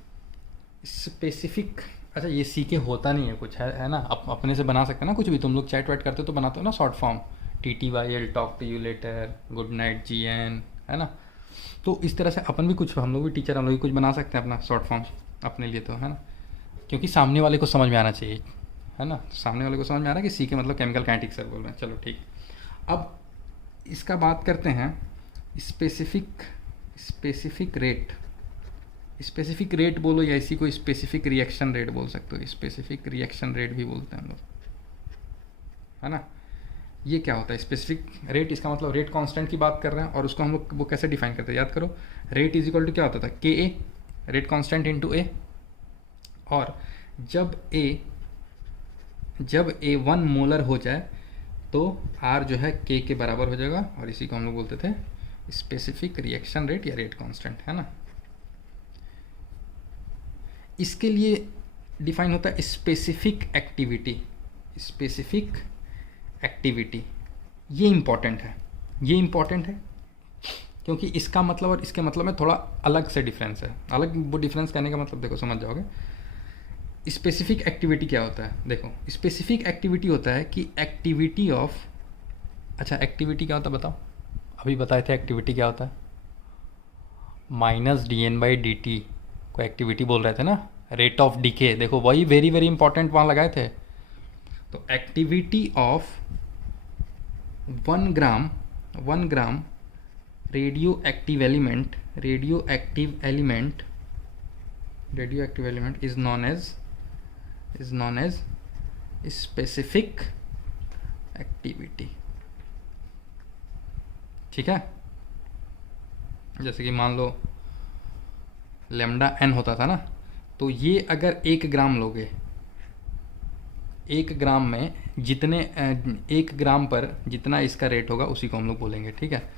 स्पेसिफिक, अच्छा ये सी के होता नहीं है कुछ, है ना, अपने से बना सकते हैं ना कुछ भी, तुम लोग चैट वैट करते हो तो बनाते हो ना short form, TTYL talk to you later, good night GN, है ना। तो इस तरह से अपन भी कुछ, हम लोग भी टीचर, हम लोग भी कुछ बना सकते हैं अपना शॉर्ट फॉर्म अपने लिए, तो है ना, क्योंकि सामने वाले को समझ में आना चाहिए, है ना। सामने वाले को समझ में आ रहा है कि सी के मतलब केमिकल काइनेटिक्स सर बोल रहे हैं, चलो ठीक। अब इसका बात करते हैं स्पेसिफिक रेट, स्पेसिफिक रेट बोलो या इसी को स्पेसिफिक रिएक्शन रेट बोल सकते हो, स्पेसिफिक रिएक्शन रेट भी बोलते हैं हम लोग, है ना। ये क्या होता है स्पेसिफिक रेट, इसका मतलब रेट कांस्टेंट की बात कर रहे हैं, और उसको हम लोग वो कैसे डिफाइन करते हैं, याद करो, रेट इज इक्वल टू क्या होता था, KA, rate constant into A, और जब A 1 मोलर हो जाए तो R जो है K के बराबर हो जाएगा, और इसी को हम लोग बोलते थे स्पेसिफिक रिएक्शन रेट या रेट कांस्टेंट, है ना। इसके लिए डिफाइन होता है स्पेसिफिक एक्टिविटी। स्पेसिफिक एक्टिविटी ये इम्पॉर्टेंट है, ये इम्पॉर्टेंट है क्योंकि इसका मतलब और इसके मतलब में थोड़ा अलग से डिफरेंस है। अलग वो डिफरेंस कहने का मतलब देखो समझ जाओगे। स्पेसिफिक एक्टिविटी क्या होता है? देखो स्पेसिफिक एक्टिविटी होता है कि एक्टिविटी ऑफ, अच्छा एक्टिविटी क्या होता है बताओ? अभी बताए थे एक्टिविटी क्या होता है, माइनस dN/dt को एक्टिविटी बोल रहे थे ना, रेट ऑफ डीके। देखो वही वेरी वेरी इंपॉर्टेंट वहाँ लगाए थे। तो activity of 1 gram radioactive element is known as specific activity. ठीक है, जैसे कि मान लो लेमडा n होता था ना, तो ये अगर 1 ग्राम लोगे, 1 ग्राम में जितने 1 ग्राम पर जितना इसका रेट होगा उसी को हम लोग बोलेंगे। ठीक है,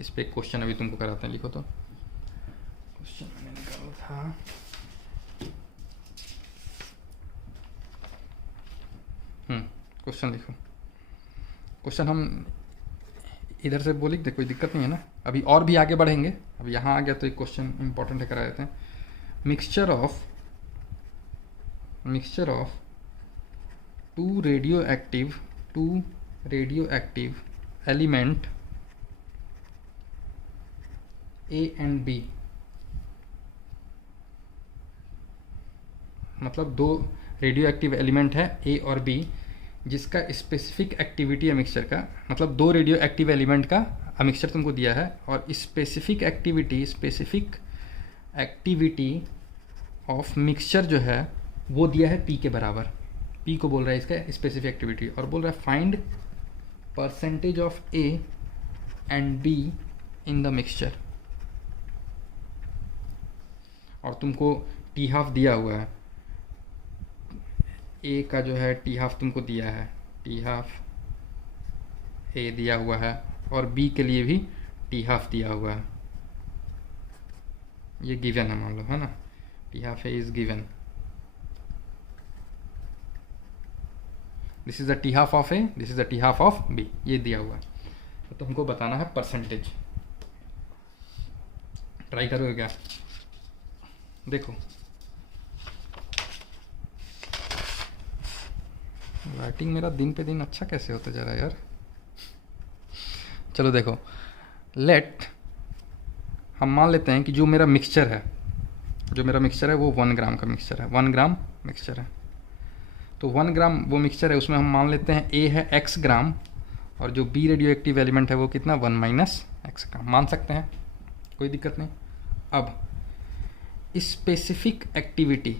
इस पे क्वेश्चन अभी तुमको कराते हैं, लिखो। तो क्वेश्चन मैंने निकाला था, क्वेश्चन लिखो। क्वेश्चन हम इधर से बोले, कोई दिक्कत नहीं है ना। अभी और भी आगे बढ़ेंगे, अभी यहाँ आ गया तो एक क्वेश्चन इंपॉर्टेंट है, करा देते हैं। Mixture of two radioactive element A and B, मतलब 2 रेडियो एक्टिव एलिमेंट है A और B, जिसका स्पेसिफिक एक्टिविटी है मिक्सचर का, मतलब 2 रेडियो एक्टिव एलिमेंट का मिक्सचर तुमको दिया है, और स्पेसिफिक एक्टिविटी ऑफ मिक्सचर जो है वो दिया है P के बराबर। P को बोल रहा है इसका स्पेसिफिक एक्टिविटी, और बोल रहा है find percentage of A and B in the mixture. और तुमको T½ दिया हुआ है, A का जो है T½ तुमको दिया है, T½ A दिया हुआ है, और B के लिए भी T½ दिया हुआ है। ये गिवन है मान लो, है ना, T½ A is given. This is the T½ of A, this is the T½ of B, ये दिया हुआ है। तो तुमको बताना है परसेंटेज। ट्राई करोगे क्या? देखो राइटिंग मेरा दिन पे दिन अच्छा कैसे होता जा रहा है यार। चलो देखो, हम मान लेते हैं कि जो मेरा मिक्सचर है वो 1 ग्राम का मिक्सचर है, 1 ग्राम मिक्सचर है। तो 1 ग्राम वो मिक्सचर है, उसमें हम मान लेते हैं A है x ग्राम, और जो B रेडियो एक्टिव एलिमेंट है वो कितना 1 - x ग्राम, मान सकते हैं, कोई दिक्कत नहीं। अब स्पेसिफिक एक्टिविटी,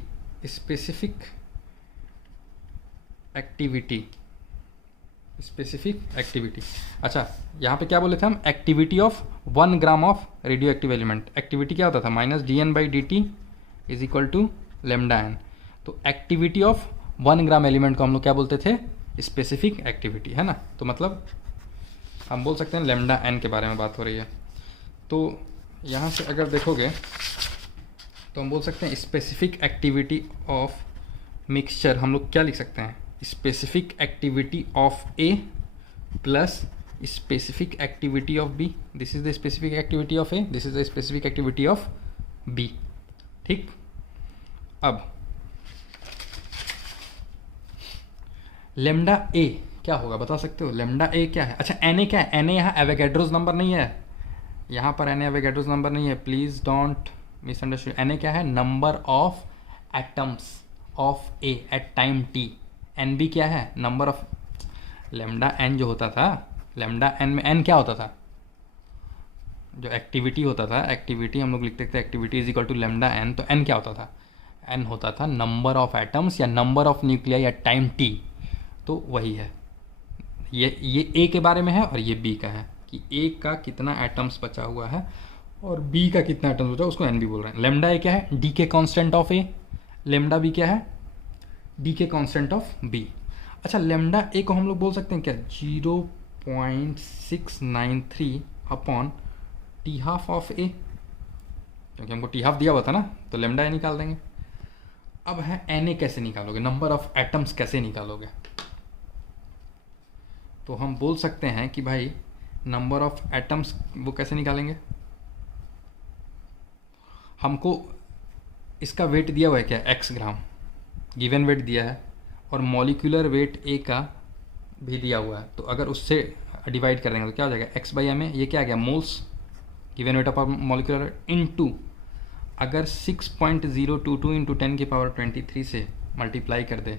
अच्छा यहाँ पे क्या बोले थे हम, activity of 1 gram of radioactive element. Activity क्या होता था, -dN/dt is equal to lambda n। तो एक्टिविटी ऑफ 1 ग्राम एलिमेंट को हम लोग क्या बोलते थे, स्पेसिफिक एक्टिविटी, है ना। तो मतलब हम बोल सकते हैं लेमडा n के बारे में बात हो रही है। तो यहाँ से अगर देखोगे तो हम बोल सकते हैं स्पेसिफिक एक्टिविटी ऑफ मिक्सचर, हम लोग क्या लिख सकते हैं, specific activity of A plus specific activity of B। This is the specific activity of A, this is the specific activity of B। ठीक, अब लेमडा A क्या होगा बता सकते हो? लेमडा A क्या है? अच्छा Na क्या है? Na यहाँ एवोगैड्रोस नंबर नहीं है, यहाँ पर Na एवोगैड्रोस नंबर नहीं है, प्लीज डोंट मिसअंडरस्टैंड। Na क्या है? Number of atoms of A at time t। Nb क्या है? नंबर ऑफ, लेमडा n जो होता था, लेमडा n में n क्या होता था, जो एक्टिविटी होता था, एक्टिविटी हम लोग लिखते थे activity is equal to lambda n। तो n क्या होता था? n होता था नंबर ऑफ एटम्स या number of nuclei at time t। तो वही है, ये A के बारे में है और ये B का है, कि A का कितना एटम्स बचा हुआ है और B का कितना एटम्स बचा, उसको N भी बोल रहे हैं। लेमडा A क्या है? डी के constant of A। Lambda B क्या है? डी के कॉन्स्टेंट ऑफ B। अच्छा, लेमडा A को हम लोग बोल सकते हैं क्या, 0.693 अपॉन T½ ऑफ A, क्योंकि हमको T½ दिया हुआ था ना, तो लेमडा A निकाल देंगे। अब है Na कैसे निकालोगे, नंबर ऑफ एटम्स कैसे निकालोगे। तो हम बोल सकते हैं कि भाई नंबर ऑफ एटम्स वो कैसे निकालेंगे। हमको इसका वेट दिया हुआ है क्या, x ग्राम गिवन वेट दिया है, और मॉलिक्यूलर वेट A का भी दिया हुआ है। तो अगर उससे डिवाइड कर देंगे तो क्या हो जाएगा, x/ma, ये क्या आ गया, moles given weight of molecular into, अगर 6.022 इंटू 10⁻23 से मल्टीप्लाई कर दे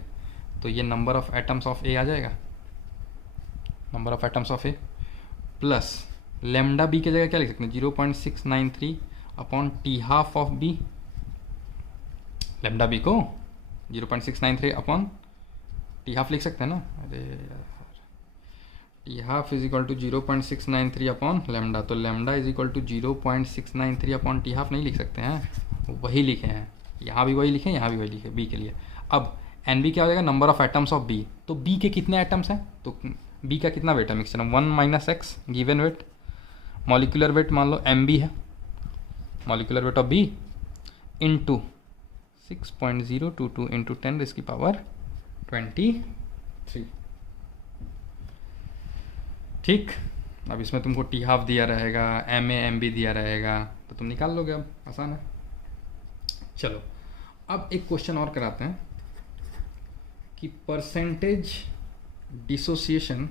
तो ये number of atoms of A आ जाएगा, number of atoms of A, plus lambda B की जगह क्या लिख सकते हैं, 0.693 upon T½ of B, lambda B को 0.693 अपॉन T½ लिख सकते हैं ना, अरे यार, T½ is equal to 0.693 upon lambda, तो lambda is equal to 0.693 upon T½ नहीं लिख सकते हैं, वही लिखे हैं, यहाँ भी वही लिखे, यहाँ भी वही लिखे B के लिए। अब NB क्या हो जाएगा, number of atoms of B, तो B के कितने एटम्स हैं, तो B का कितना वेट है मिक्सचर में, 1 - x given weight, molecular weight मान लो MB है, molecular weight of B into 6.022 into 10⁻23। ठीक, अब इसमें तुमको T½ दिया रहेगा, MA MB दिया रहेगा, तो तुम निकाल लोगे, अब आसान है। चलो अब एक क्वेश्चन और कराते हैं कि percentage dissociation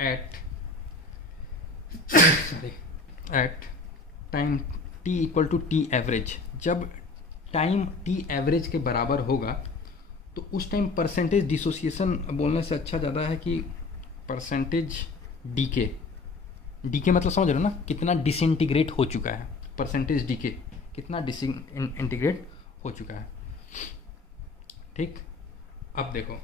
at time t equal to T average, जब टाइम t एवरेज के बराबर होगा तो उस टाइम परसेंटेज डिसोसिएशन बोलने से अच्छा ज़्यादा है कि परसेंटेज डीके, डीके मतलब समझ रहे हो ना, कितना डिसइंटीग्रेट हो चुका है, परसेंटेज डीके कितना डिसइंटीग्रेट हो चुका है। ठीक, अब देखो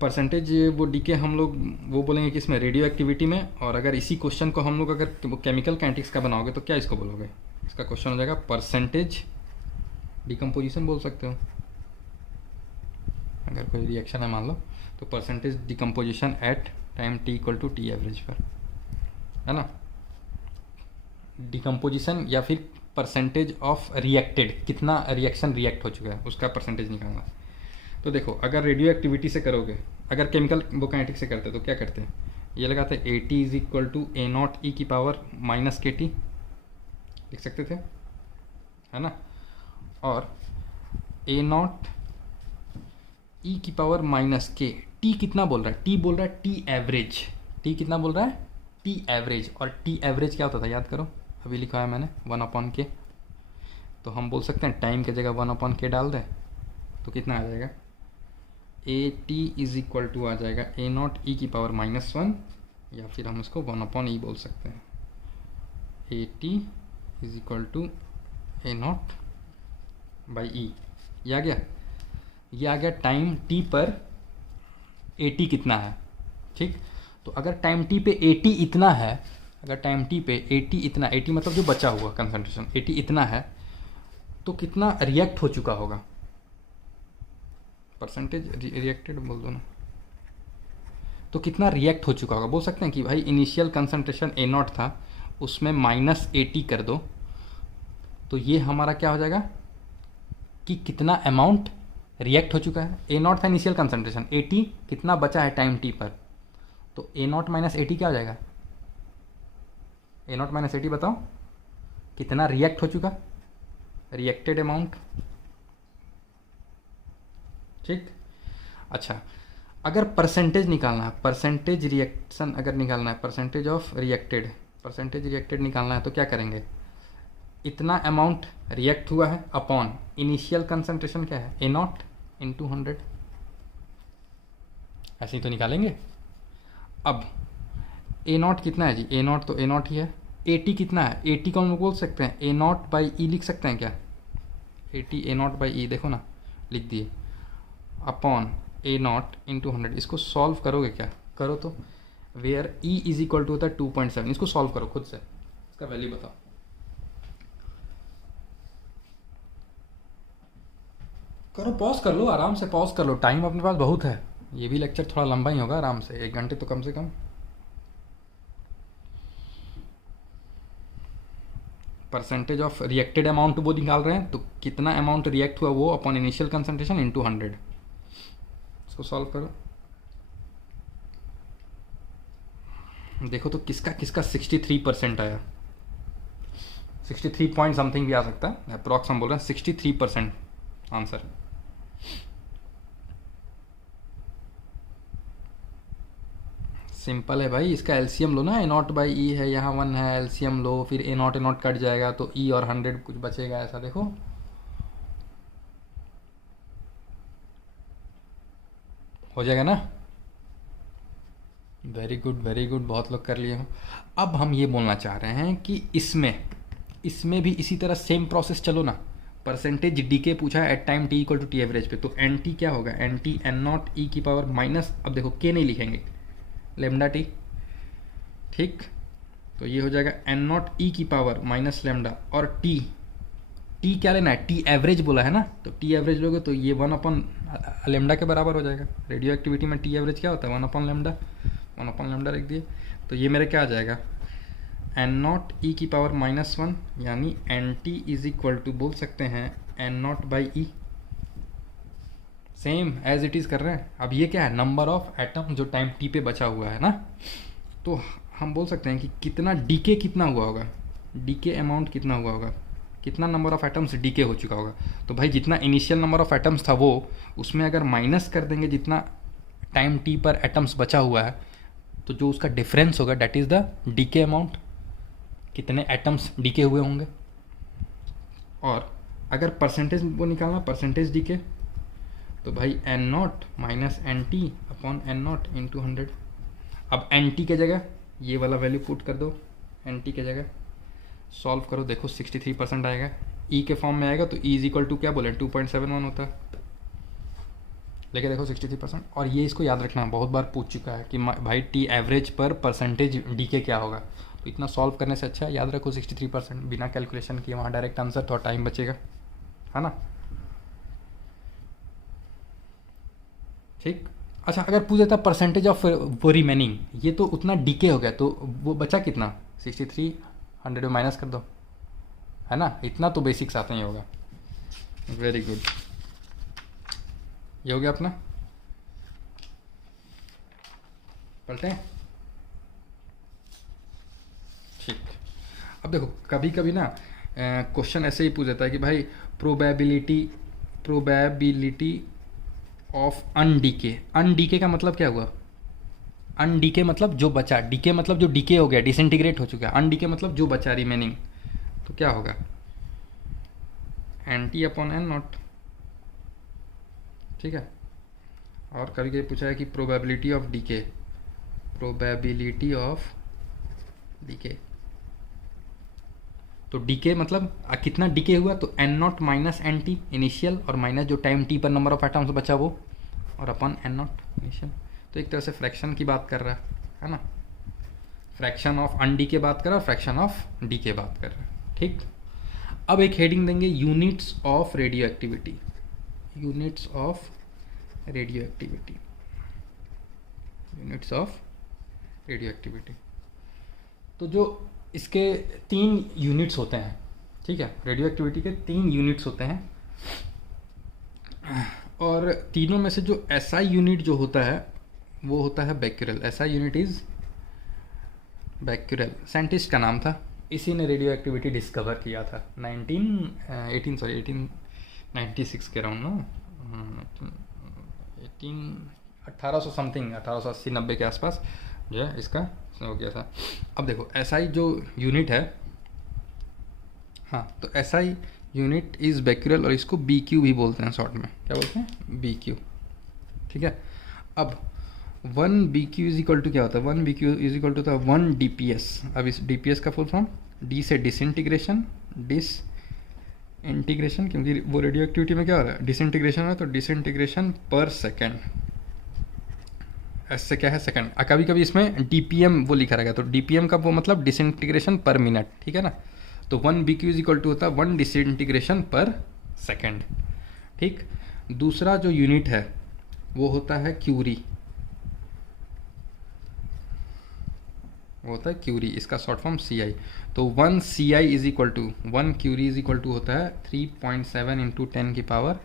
परसेंटेज वो डीके हम लोग वो बोलेंगे कि इसमें रेडियो एक्टिविटी में, और अगर इसी क्वेश्चन को हम लोग अगर केमिकल काइनेटिक्स का बनाओगे तो क्या इसको बोलोगे, इसका क्वेश्चन हो जाएगा परसेंटेज डिकम्पोजिशन बोल सकते हो, अगर कोई रिएक्शन है मान लो तो percentage decomposition at time t equal to T average पर, है ना, डिकम्पोजिशन या फिर परसेंटेज ऑफ रिएक्टेड, कितना रिएक्शन रिएक्ट हो चुका है उसका परसेंटेज निकालना। तो देखो अगर रेडियो एक्टिविटी से करोगे, अगर केमिकल वो काइनेटिक्स से करते तो क्या करते हैं, ये लगाते हैं AT is equal to A0e⁻−KT लिख सकते थे, है ना, और A0e⁻−K, T कितना बोल रहा है, T बोल रहा है T एवरेज, T कितना बोल रहा है, T एवरेज, और T एवरेज क्या होता था याद करो, अभी लिखा है मैंने 1/K, तो हम बोल सकते हैं टाइम की जगह 1/K डाल दें तो कितना आ जाएगा, AT इज इक्वल टू आ जाएगा A0e⁻−1, या फिर हम उसको 1/E बोल सकते हैं, AT is equal to A0/E, ये आ गया, ये आ गया टाइम t पर AT कितना है। ठीक, तो अगर टाइम t पे AT इतना है, अगर टाइम t पे AT इतना, AT मतलब जो बचा हुआ कंसंट्रेशन, AT इतना है तो कितना रिएक्ट हो चुका होगा, परसेंटेज रिएक्टेड बोल दो ना, तो कितना रिएक्ट हो चुका होगा, बोल सकते हैं कि भाई इनिशियल कंसंट्रेशन A0 था उसमें -AT कर दो, तो ये हमारा क्या हो जाएगा कि कितना अमाउंट रिएक्ट हो चुका है। A0 था इनिशियल कंसंट्रेशन, AT कितना बचा है टाइम t पर, तो A0 - AT क्या हो जाएगा, A0 - AT बताओ कितना रिएक्ट हो चुका, रिएक्टेड अमाउंट। ठीक, अच्छा अगर परसेंटेज निकालना है, परसेंटेज रिएक्शन अगर निकालना है, percentage of reacted, percentage reacted निकालना है तो क्या करेंगे, इतना अमाउंट रिएक्ट हुआ है अपॉन इनिशियल कंसंट्रेशन क्या है A0 इंटू 100, ऐसे ही तो निकालेंगे। अब A0 कितना है जी, A0 तो A0 ही है, AT कितना है, AT को हम बोल सकते हैं A0/E लिख सकते हैं क्या, AT A0/E देखो ना लिख दिए, अपॉन A0 इंटू 100, इसको सॉल्व करोगे क्या, करो तो, where E is equal to होता है 2.7, इसको सॉल्व करो खुद से, इसका वैल्यू बताओ, करो पॉज कर लो, आराम से पॉज कर लो, टाइम अपने पास बहुत है, ये भी लेक्चर थोड़ा लंबा ही होगा, आराम से 1 घंटे तो कम से कम। परसेंटेज ऑफ रिएक्टेड अमाउंट वो निकाल रहे हैं, तो कितना अमाउंट रिएक्ट हुआ वो अपॉन इनिशियल कंसंट्रेशन इनटू 100। इसको सॉल्व करो, देखो तो किसका किसका 63% आया। 63 पॉइंट समथिंग भी आ सकता है, अप्रॉक्स हम बोल रहे हैं 63% आंसर। सिंपल है भाई, इसका एलसीएम लो ना, ए नॉट बाई ई है, यहाँ 1 है, एलसीएम लो, फिर ए नॉट कट जाएगा तो ई और 100 कुछ बचेगा, ऐसा देखो। हो जाएगा ना। वेरी गुड, बहुत लोग कर लिए हो। अब हम ये बोलना चाह रहे हैं कि इसमें भी इसी तरह सेम प्रोसेस चलो ना। परसेंटेज डी के पूछा है at time T equal to T average पे, तो एन टी क्या होगा, N T N naught E की पावर माइनस, अब देखो के नहीं लिखेंगे, लेमडा टी, ठीक। तो ये हो जाएगा एन नॉट ई की पावर माइनस लेमडा, और टी क्या लेना है, टी एवरेज बोला है ना, तो टी एवरेज लोगे तो ये 1 अपन लेमडा के बराबर हो जाएगा। रेडियो एक्टिविटी में टी एवरेज क्या होता है, 1 अपन लेमडा रख दिए, तो ये मेरे क्या आ जाएगा, एन नॉट ई की पावर माइनस 1, यानी N T is equal to बोल सकते हैं N naught by E, same as it is कर रहे हैं। अब ये क्या है, नंबर ऑफ एटम जो टाइम टी पे बचा हुआ है ना, तो हम बोल सकते हैं कि कितना डीके कितना हुआ होगा, डीके अमाउंट कितना हुआ होगा, कितना नंबर ऑफ एटम्स डीके हो चुका होगा। तो भाई जितना इनिशियल नंबर ऑफ एटम्स था वो, उसमें अगर माइनस कर देंगे जितना टाइम टी पर एटम्स बचा हुआ है, तो जो उसका डिफरेंस होगा that is the decay amount, कितने एटम्स डीके हुए होंगे। और अगर परसेंटेज वो निकालना, परसेंटेज डीके, तो भाई N naught minus N T upon N naught into 100। अब एन टी के जगह ये वाला वैल्यू पुट कर दो, एन टी के जगह सॉल्व करो, देखो 63% आएगा। ई के फॉर्म में आएगा तो ई इज इक्वल टू क्या बोले 2.71 होता है, लेके देखो 63%। और ये इसको याद रखना, बहुत बार पूछ चुका है कि भाई टी एवरेज पर परसेंटेज डी के क्या होगा, तो इतना सॉल्व करने से अच्छा है याद रखो 63%, बिना कैलकुलेशन किए वहाँ डायरेक्ट आंसर, थोड़ा टाइम बचेगा, है ना। ठीक। अच्छा, अगर पूछ देता परसेंटेज ऑफ वो रिमेनिंग, ये तो उतना डीके हो गया, तो वो बचा कितना, 63 100 में माइनस कर दो, है ना, इतना तो बेसिक्स आते ही होगा। वेरी गुड, ये हो गया अपना। पलटे हैं, ठीक। अब देखो कभी कभी ना क्वेश्चन ऐसे ही पूछ देता है कि भाई प्रोबेबिलिटी ऑफ अनडीके। अनडीके का मतलब क्या हुआ, अनडीके मतलब जो बचा, डीके मतलब जो डीके हो गया, डिसइंटीग्रेट हो चुका है, अनडीके मतलब जो बचा रिमेनिंग, तो क्या होगा N T upon N naught, ठीक है। और कभी कभी पूछा है कि प्रोबेबिलिटी ऑफ डीके, तो डीके मतलब कितना डीके हुआ, तो N naught minus N T initial, और माइनस जो टाइम टी पर नंबर ऑफ एटम्स बचा वो, और अपन एन नॉट इनिशियल। तो एक तरह से फ्रैक्शन की बात कर रहा है ना, फ्रैक्शन ऑफ अन डी के बात कर रहा है, फ्रैक्शन ऑफ डी के बात कर रहा है, ठीक। अब एक हेडिंग देंगे units of radio activity, units of radio activity. तो जो इसके 3 यूनिट्स होते हैं, ठीक है, रेडियो एक्टिविटी के 3 यूनिट्स होते हैं, और तीनों में से जो एसआई यूनिट जो होता है वो होता है Becquerel. SI unit is Becquerel, scientist का नाम था, इसी ने रेडियो एक्टिविटी डिस्कवर किया था 1896 के अराउंड ना, 1800 समथिंग, 1880-90 के आसपास जो है इसका हो गया था। अब देखो एसआई जो यूनिट है, हाँ, तो एसआई यूनिट इज बैक्यूरेल, और इसको BQ भी बोलते हैं शॉर्ट में, क्या बोलते हैं BQ, ठीक है। अब 1 BQ इज इक्वल टू क्या होता है, 1 BQ इज इक्वल टू था 1 DPS। अब इस DPS का फुल फॉर्म, डी से डिसइंटीग्रेशन, क्योंकि वो रेडियो एक्टिविटी में क्या हो रहा है, डिसइंटीग्रेशन है, तो डिसइंटीग्रेशन पर सेकेंड, एस से क्या है सेकेंड। कभी कभी इसमें DPM वो लिखा रहेगा, तो DPM का वो मतलब डिसइंटीग्रेशन पर मिनट, ठीक है ना। तो 1 BQ इज इक्वल टू होता है 1 डिसइंटीग्रेशन पर सेकेंड, ठीक। दूसरा जो यूनिट है वो होता है क्यूरी, वो होता है क्यूरी, इसका शॉर्ट फॉर्म सी आई। तो 1 C I is equal to 1 curie is equal to होता है 3.7 इंटू 10 की power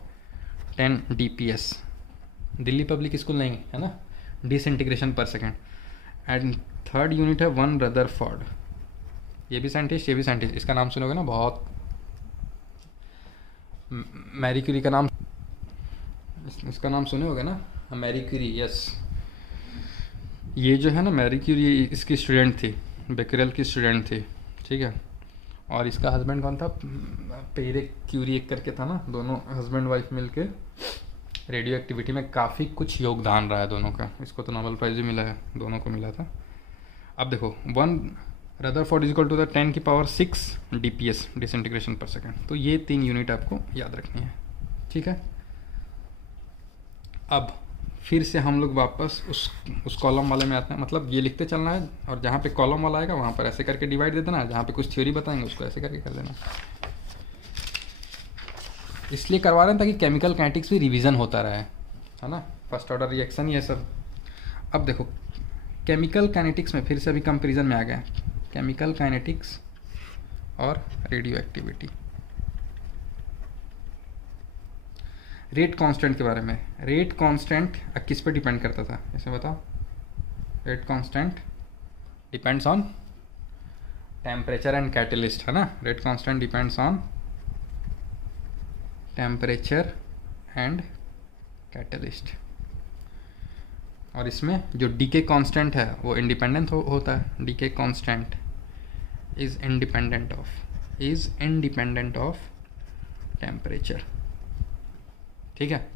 10 DPS, Delhi public school नहीं है ना, disintegration per second. And third unit है 1 रदरफोर्ड, ये भी साइंटिस्ट, ये भी साइंटिस्ट, इसका नाम सुनोगे ना बहुत, मैरी क्यूरी का नाम, इसका नाम सुने होगे ना, मैरी क्यूरी, यस। ये जो है ना मैरी क्यूरी, इसकी स्टूडेंट थी, बेकरेल की स्टूडेंट थी, ठीक है। और इसका हस्बैंड कौन था, पेरे क्यूरी एक करके था ना, दोनों हस्बैंड वाइफ मिलके रेडियो एक्टिविटी में काफ़ी कुछ योगदान रहा है दोनों का, इसको तो नोबेल प्राइज़ भी मिला है, दोनों को मिला था। अब देखो 1 Rutherford is equal to the 10 की power 6 DPS, disintegration per second. तो ये 3 यूनिट आपको याद रखनी है, ठीक है। अब फिर से हम लोग वापस उस कॉलम वाले में आते हैं, मतलब ये लिखते चलना है, और जहाँ पे कॉलम वाला आएगा वहाँ पर ऐसे करके डिवाइड दे देना है, जहाँ पे कुछ थ्योरी बताएंगे उसको ऐसे करके कर देना। इसलिए करवा रहे हैं ताकि केमिकल काइनेटिक्स भी रिवीजन होता रहे, है ना, फर्स्ट ऑर्डर रिएक्शन ये सब। अब देखो केमिकल काइनेटिक्स में फिर से अभी कंपेरिजन में आ गया, केमिकल काइनेटिक्स और रेडियो एक्टिविटी। रेट कांस्टेंट के बारे में, रेट कांस्टेंट किस पे डिपेंड करता था, ऐसे बताओ। Rate constant depends on temperature and catalyst, है ना, rate constant depends on temperature and catalyst. और इसमें जो डीके कांस्टेंट है वो इंडिपेंडेंट होता है, decay constant is independent of temperature, ठीक है,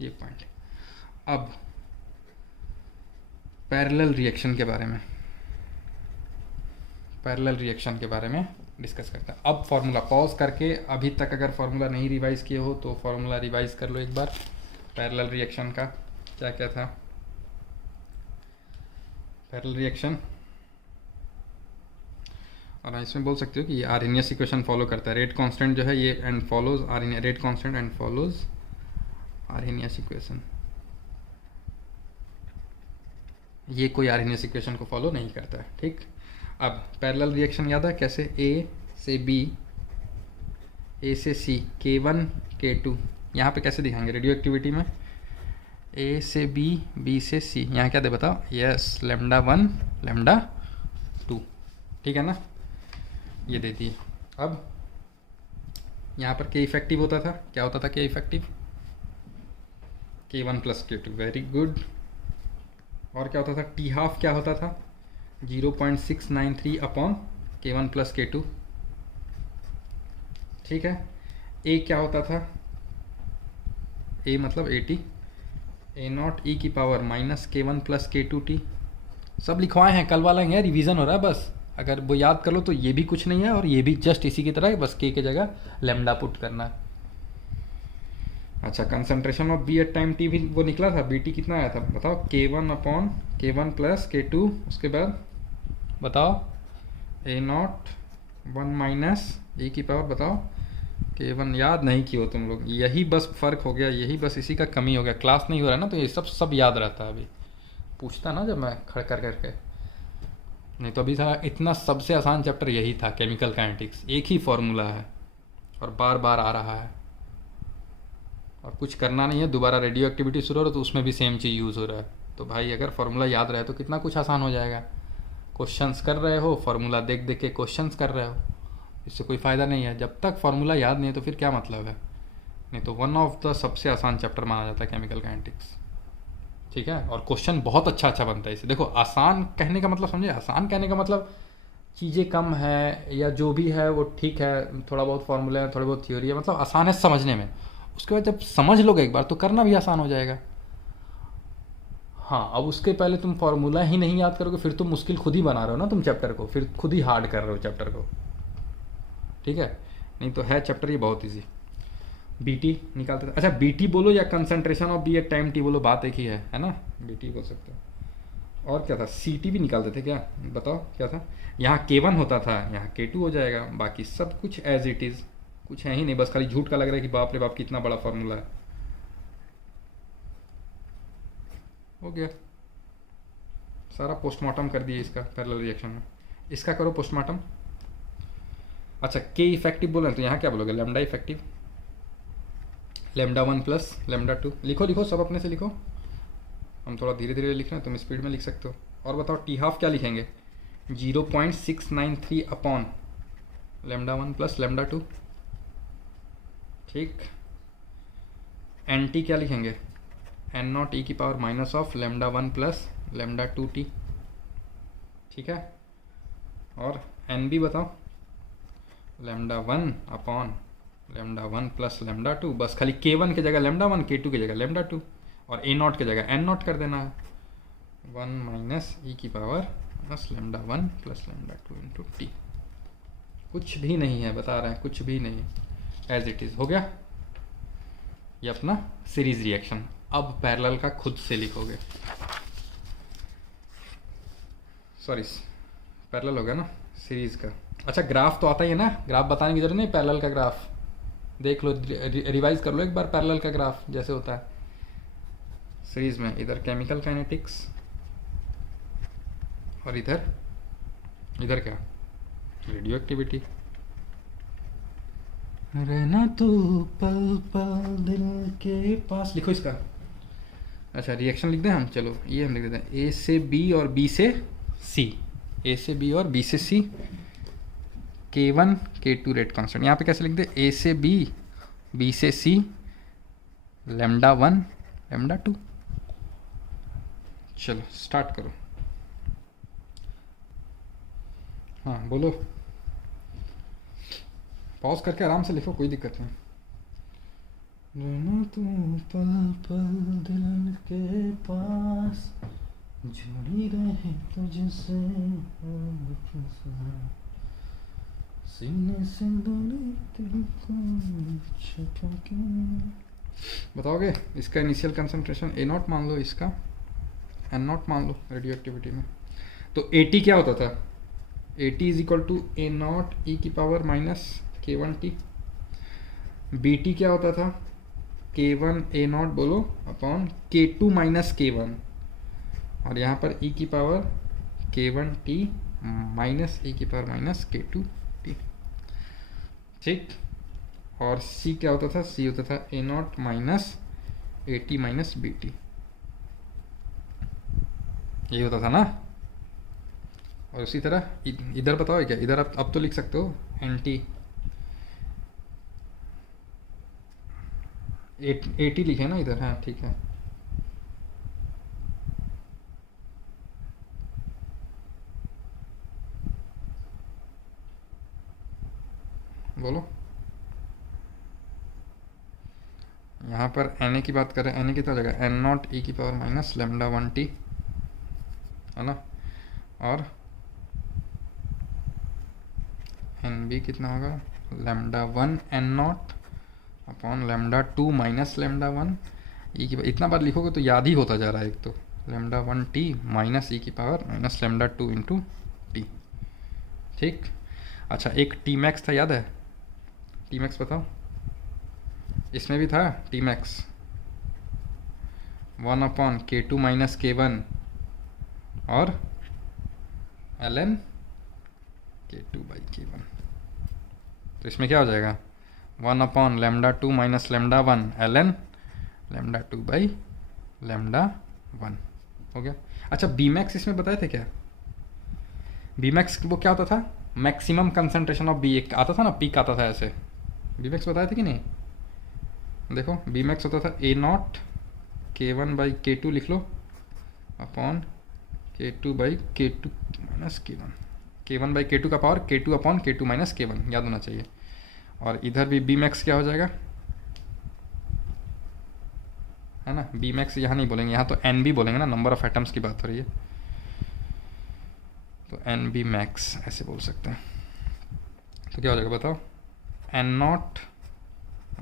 ये पॉइंट। अब पैरेलल रिएक्शन के बारे में, पैरेलल रिएक्शन के बारे में डिस्कस करते हैं। अब फॉर्मूला पॉज करके, अभी तक अगर फॉर्मूला नहीं रिवाइज किए हो तो फॉर्मूला रिवाइज कर लो एक बार, पैरेलल रिएक्शन का क्या क्या था। पैरेलल रिएक्शन, और इसमें बोल सकते हो कि ये आर्हेनियस इक्वेशन फॉलो करता है, रेट कांस्टेंट जो है ये and follows rate constant and follows Arrhenius equation, ये कोई आर्हेनियस इक्वेशन को फॉलो नहीं करता है, ठीक। अब पैरेलल रिएक्शन याद है कैसे, A से B, A से C, K1 K2, यहाँ पे कैसे दिखाएंगे रेडियो एक्टिविटी में, A से B, B से C, यहाँ क्या दे बताओ, यस λ1 λ2, ठीक है ना, ये दे दिए। अब यहाँ पर K इफेक्टिव होता था, क्या होता था K effective, K1 + K2, very good. और क्या होता था, T हाफ क्या होता था, 0.693 अपॉन K1 + K2, ठीक है। A क्या होता था, A मतलब 80, A0 e की पावर -K1 + K2T, सब लिखवाए हैं, कल वाला है, रिवीजन हो रहा है बस, अगर वो याद कर लो तो ये भी कुछ नहीं है और ये भी जस्ट इसी की तरह है, बस K की जगह लैम्डा पुट करना है। अच्छा, concentration of B at time T भी वो निकला था, BT कितना आया था बताओ, K1 अपॉन K1 + K2, उसके बाद बताओ A0 1 - e की पावर बताओ K1, याद नहीं किए हो तुम लोग, यही बस फ़र्क हो गया, यही बस इसी का कमी हो गया, क्लास नहीं हो रहा है ना, तो ये सब याद रहता है। अभी पूछता ना जब मैं खड़ कर करके, नहीं तो अभी था इतना सबसे आसान चैप्टर यही था, केमिकल काइनेटिक्स, एक ही फॉर्मूला है और बार बार आ रहा है और कुछ करना नहीं है, दोबारा रेडियो एक्टिविटी शुरू हो रहा है तो उसमें भी सेम चीज़ यूज़ हो रहा है। तो भाई अगर फार्मूला याद रहे तो कितना कुछ आसान हो जाएगा, क्वेश्चंस कर रहे हो, फार्मूला देख देख के क्वेश्चंस कर रहे हो, इससे कोई फ़ायदा नहीं है। जब तक फार्मूला याद नहीं है तो फिर क्या मतलब है, नहीं तो वन ऑफ द सबसे आसान चैप्टर माना जाता है केमिकल काइनेटिक्स, ठीक है। और क्वेश्चन बहुत अच्छा बनता है इसे, देखो आसान कहने का मतलब समझे, आसान कहने का मतलब चीज़ें कम है या जो भी है वो ठीक है, थोड़ा बहुत फार्मूला है, थोड़ी बहुत थ्योरी है, मतलब आसान है समझने में, उसके बाद जब समझ लोगे एक बार तो करना भी आसान हो जाएगा। हाँ, अब उसके पहले तुम फार्मूला ही नहीं याद करोगे फिर तुम मुश्किल खुद ही बना रहे हो ना, तुम चैप्टर को फिर खुद ही हार्ड कर रहे हो चैप्टर को, ठीक है। नहीं तो है चैप्टर ये बहुत ईजी। BT निकालते थे, अच्छा BT बोलो या concentration of B at time T बोलो, बात एक ही है ना, BT बोल सकते हो। और क्या था, CT भी निकालते थे क्या, बताओ क्या था, यहाँ K1 होता था, यहाँ K2 हो जाएगा, बाकी सब कुछ एज इट इज़, कुछ है ही नहीं, बस खाली झूठ का लग रहा है कि बाप रे बाप कितना बड़ा फार्मूला है, हो गया सारा पोस्टमार्टम कर दिए इसका पैरेलल रिएक्शन में। इसका करो पोस्टमार्टम। अच्छा के इफेक्टिव बोले तो यहाँ क्या बोलोगे, lambda effective, lambda 1 plus lambda 2। लिखो लिखो सब अपने से लिखो, हम थोड़ा धीरे धीरे लिख रहे हैं, तुम स्पीड में लिख सकते हो। और बताओ टी हाफ क्या लिखेंगे, 0.693 अपॉन लेमडा 1 प्लस लेमडा 2। ठीक, एन टी क्या लिखेंगे, एन नॉट ई की power minus of lambda 1 plus lambda 2t। ठीक है, और एन बी बताओ, lambda 1 upon lambda 1 plus lambda 2। बस खाली k1 की जगह लेमडा 1, k2 की जगह लेमडा 2, और a नॉट की जगह n नॉट कर देना है, 1 माइनस ई की power plus lambda 1 plus lambda 2 into T. कुछ भी नहीं है, बता रहे हैं कुछ भी नहीं, एज इट इज़ हो गया ये अपना सीरीज रिएक्शन। अब पैरेलल का खुद से लिखोगे, सॉरी पैरेलल हो गया ना सीरीज का। अच्छा ग्राफ तो आता ही है ना, ग्राफ बताने की जरूरत नहीं, पैरेलल का ग्राफ देख लो, रिवाइज कर लो एक बार पैरेलल का ग्राफ जैसे होता है सीरीज में। इधर केमिकल काइनेटिक्स और इधर क्या, रेडियो एक्टिविटी। रहना तो पल पल दिल के पास, लिखो इसका। अच्छा रिएक्शन लिख दें हम, चलो ये हम लिख देते हैं, ए से बी और बी से सी, ए से बी और बी से सी, K1 K2 रेट कांस्टेंट। यहाँ पे कैसे लिख दे, ए से बी, बी से सी, लेमडा 1 लेमडा 2। चलो स्टार्ट करो, हाँ बोलो, पॉज करके आराम से लिखो, कोई दिक्कत नहीं। रहना तू पल पल दिल के पास, जुड़ी रहे तुझसे सीने से दिल को छुपके। बताओगे इसका इनिशियल कंसंट्रेशन ए नॉट मान लो, इसका एन नॉट मान लो रेडियो एक्टिविटी में। तो ए टी क्या होता था, A T is equal to A naught E की power minus k1t। B T क्या होता था, k1 ए नॉट बोलो अपॉन k2 माइनस k1, और यहाँ पर e की पावर k1t माइनस e की पावर माइनस k2t। ठीक, और c क्या होता था, c होता था A naught minus A T minus B T, ये होता था ना। और उसी तरह इधर बताओ क्या, इधर अब तो लिख सकते हो एन टी, ए टी लिखे ना इधर, हाँ ठीक है। बोलो, यहाँ पर एन ए की बात करें, एन ए कितना हो जाएगा, एन नॉट ई की पावर माइनस लेमडा 1t है ना, और एन बी कितना होगा, lambda 1 N naught upon lambda 2 minus lambda 1 E की। इतना बार लिखोगे तो याद ही होता जा रहा है, एक तो लेमडा 1t माइनस ई की power minus lambda 2 into T. ठीक, अच्छा एक टी मैक्स था, याद है टी मैक्स बताओ, इसमें भी था T max 1 upon k2 minus k1 और ln k2 बाई k1। तो इसमें क्या हो जाएगा, 1 upon lambda 2 minus lambda 1 ln lambda 2 by lambda 1 हो गया। अच्छा बी मैक्स इसमें बताए थे क्या, बी मैक्स वो क्या होता था, मैक्सिमम कंसंट्रेशन ऑफ बी, एक आता था ना पीक आता था ऐसे, बी मैक्स बताए थे कि नहीं। देखो बी मैक्स होता था A not k1 by k2 लिख लो upon k2 by k2 minus k1, k1 by k2 का power k2 upon k2 minus k1, याद होना चाहिए। और इधर भी बी मैक्स क्या हो जाएगा, है ना, बी मैक्स यहाँ नहीं बोलेंगे, यहाँ तो एन बी बोलेंगे ना, नंबर ऑफ एटम्स की बात हो रही है, तो एन बी मैक्स ऐसे बोल सकते हैं। तो क्या हो जाएगा बताओ, N naught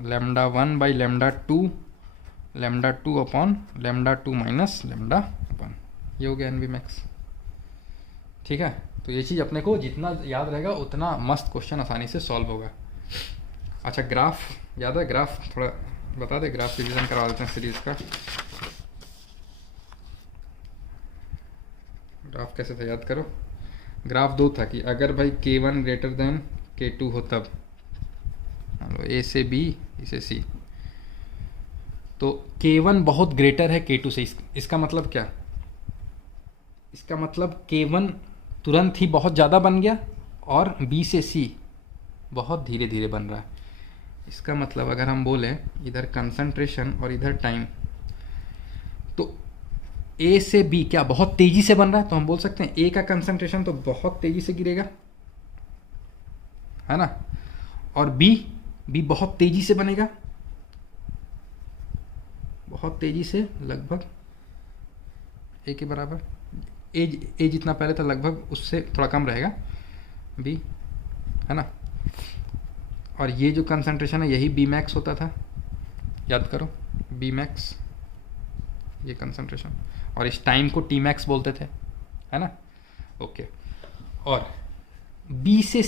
lambda 1 by lambda 2 upon lambda 2 minus lambda 1, ये हो गया एन बी मैक्स। ठीक है, तो ये चीज़ अपने को जितना याद रहेगा उतना मस्त क्वेश्चन आसानी से सॉल्व होगा। अच्छा ग्राफ याद है, ग्राफ थोड़ा बता दे, ग्राफ रिवीजन करवा देते हैं सीरीज का। ग्राफ कैसे था याद करो। ग्राफ दो था कि अगर भाई K1 ग्रेटर देन K2 हो तब, मान लो A से B इसे C, तो K1 बहुत ग्रेटर है K2 से। इसका मतलब क्या? इसका मतलब K1 तुरंत ही बहुत ज़्यादा बन गया और B से C बहुत धीरे धीरे बन रहा है। इसका मतलब अगर हम बोलें इधर कंसंट्रेशन और इधर टाइम, तो A से B क्या बहुत तेज़ी से बन रहा है, तो हम बोल सकते हैं A का कंसंट्रेशन तो बहुत तेज़ी से गिरेगा, है ना, और B बहुत तेज़ी से बनेगा, बहुत तेज़ी से, लगभग A के बराबर। A जितना पहले था लगभग उससे थोड़ा कम रहेगा B, है ना। और ये जो कंसंट्रेशन है यही B मैक्स होता था, याद करो, B मैक्स ये कंसंट्रेशन, और इस टाइम को T मैक्स बोलते थे, है ना। ओके, और B से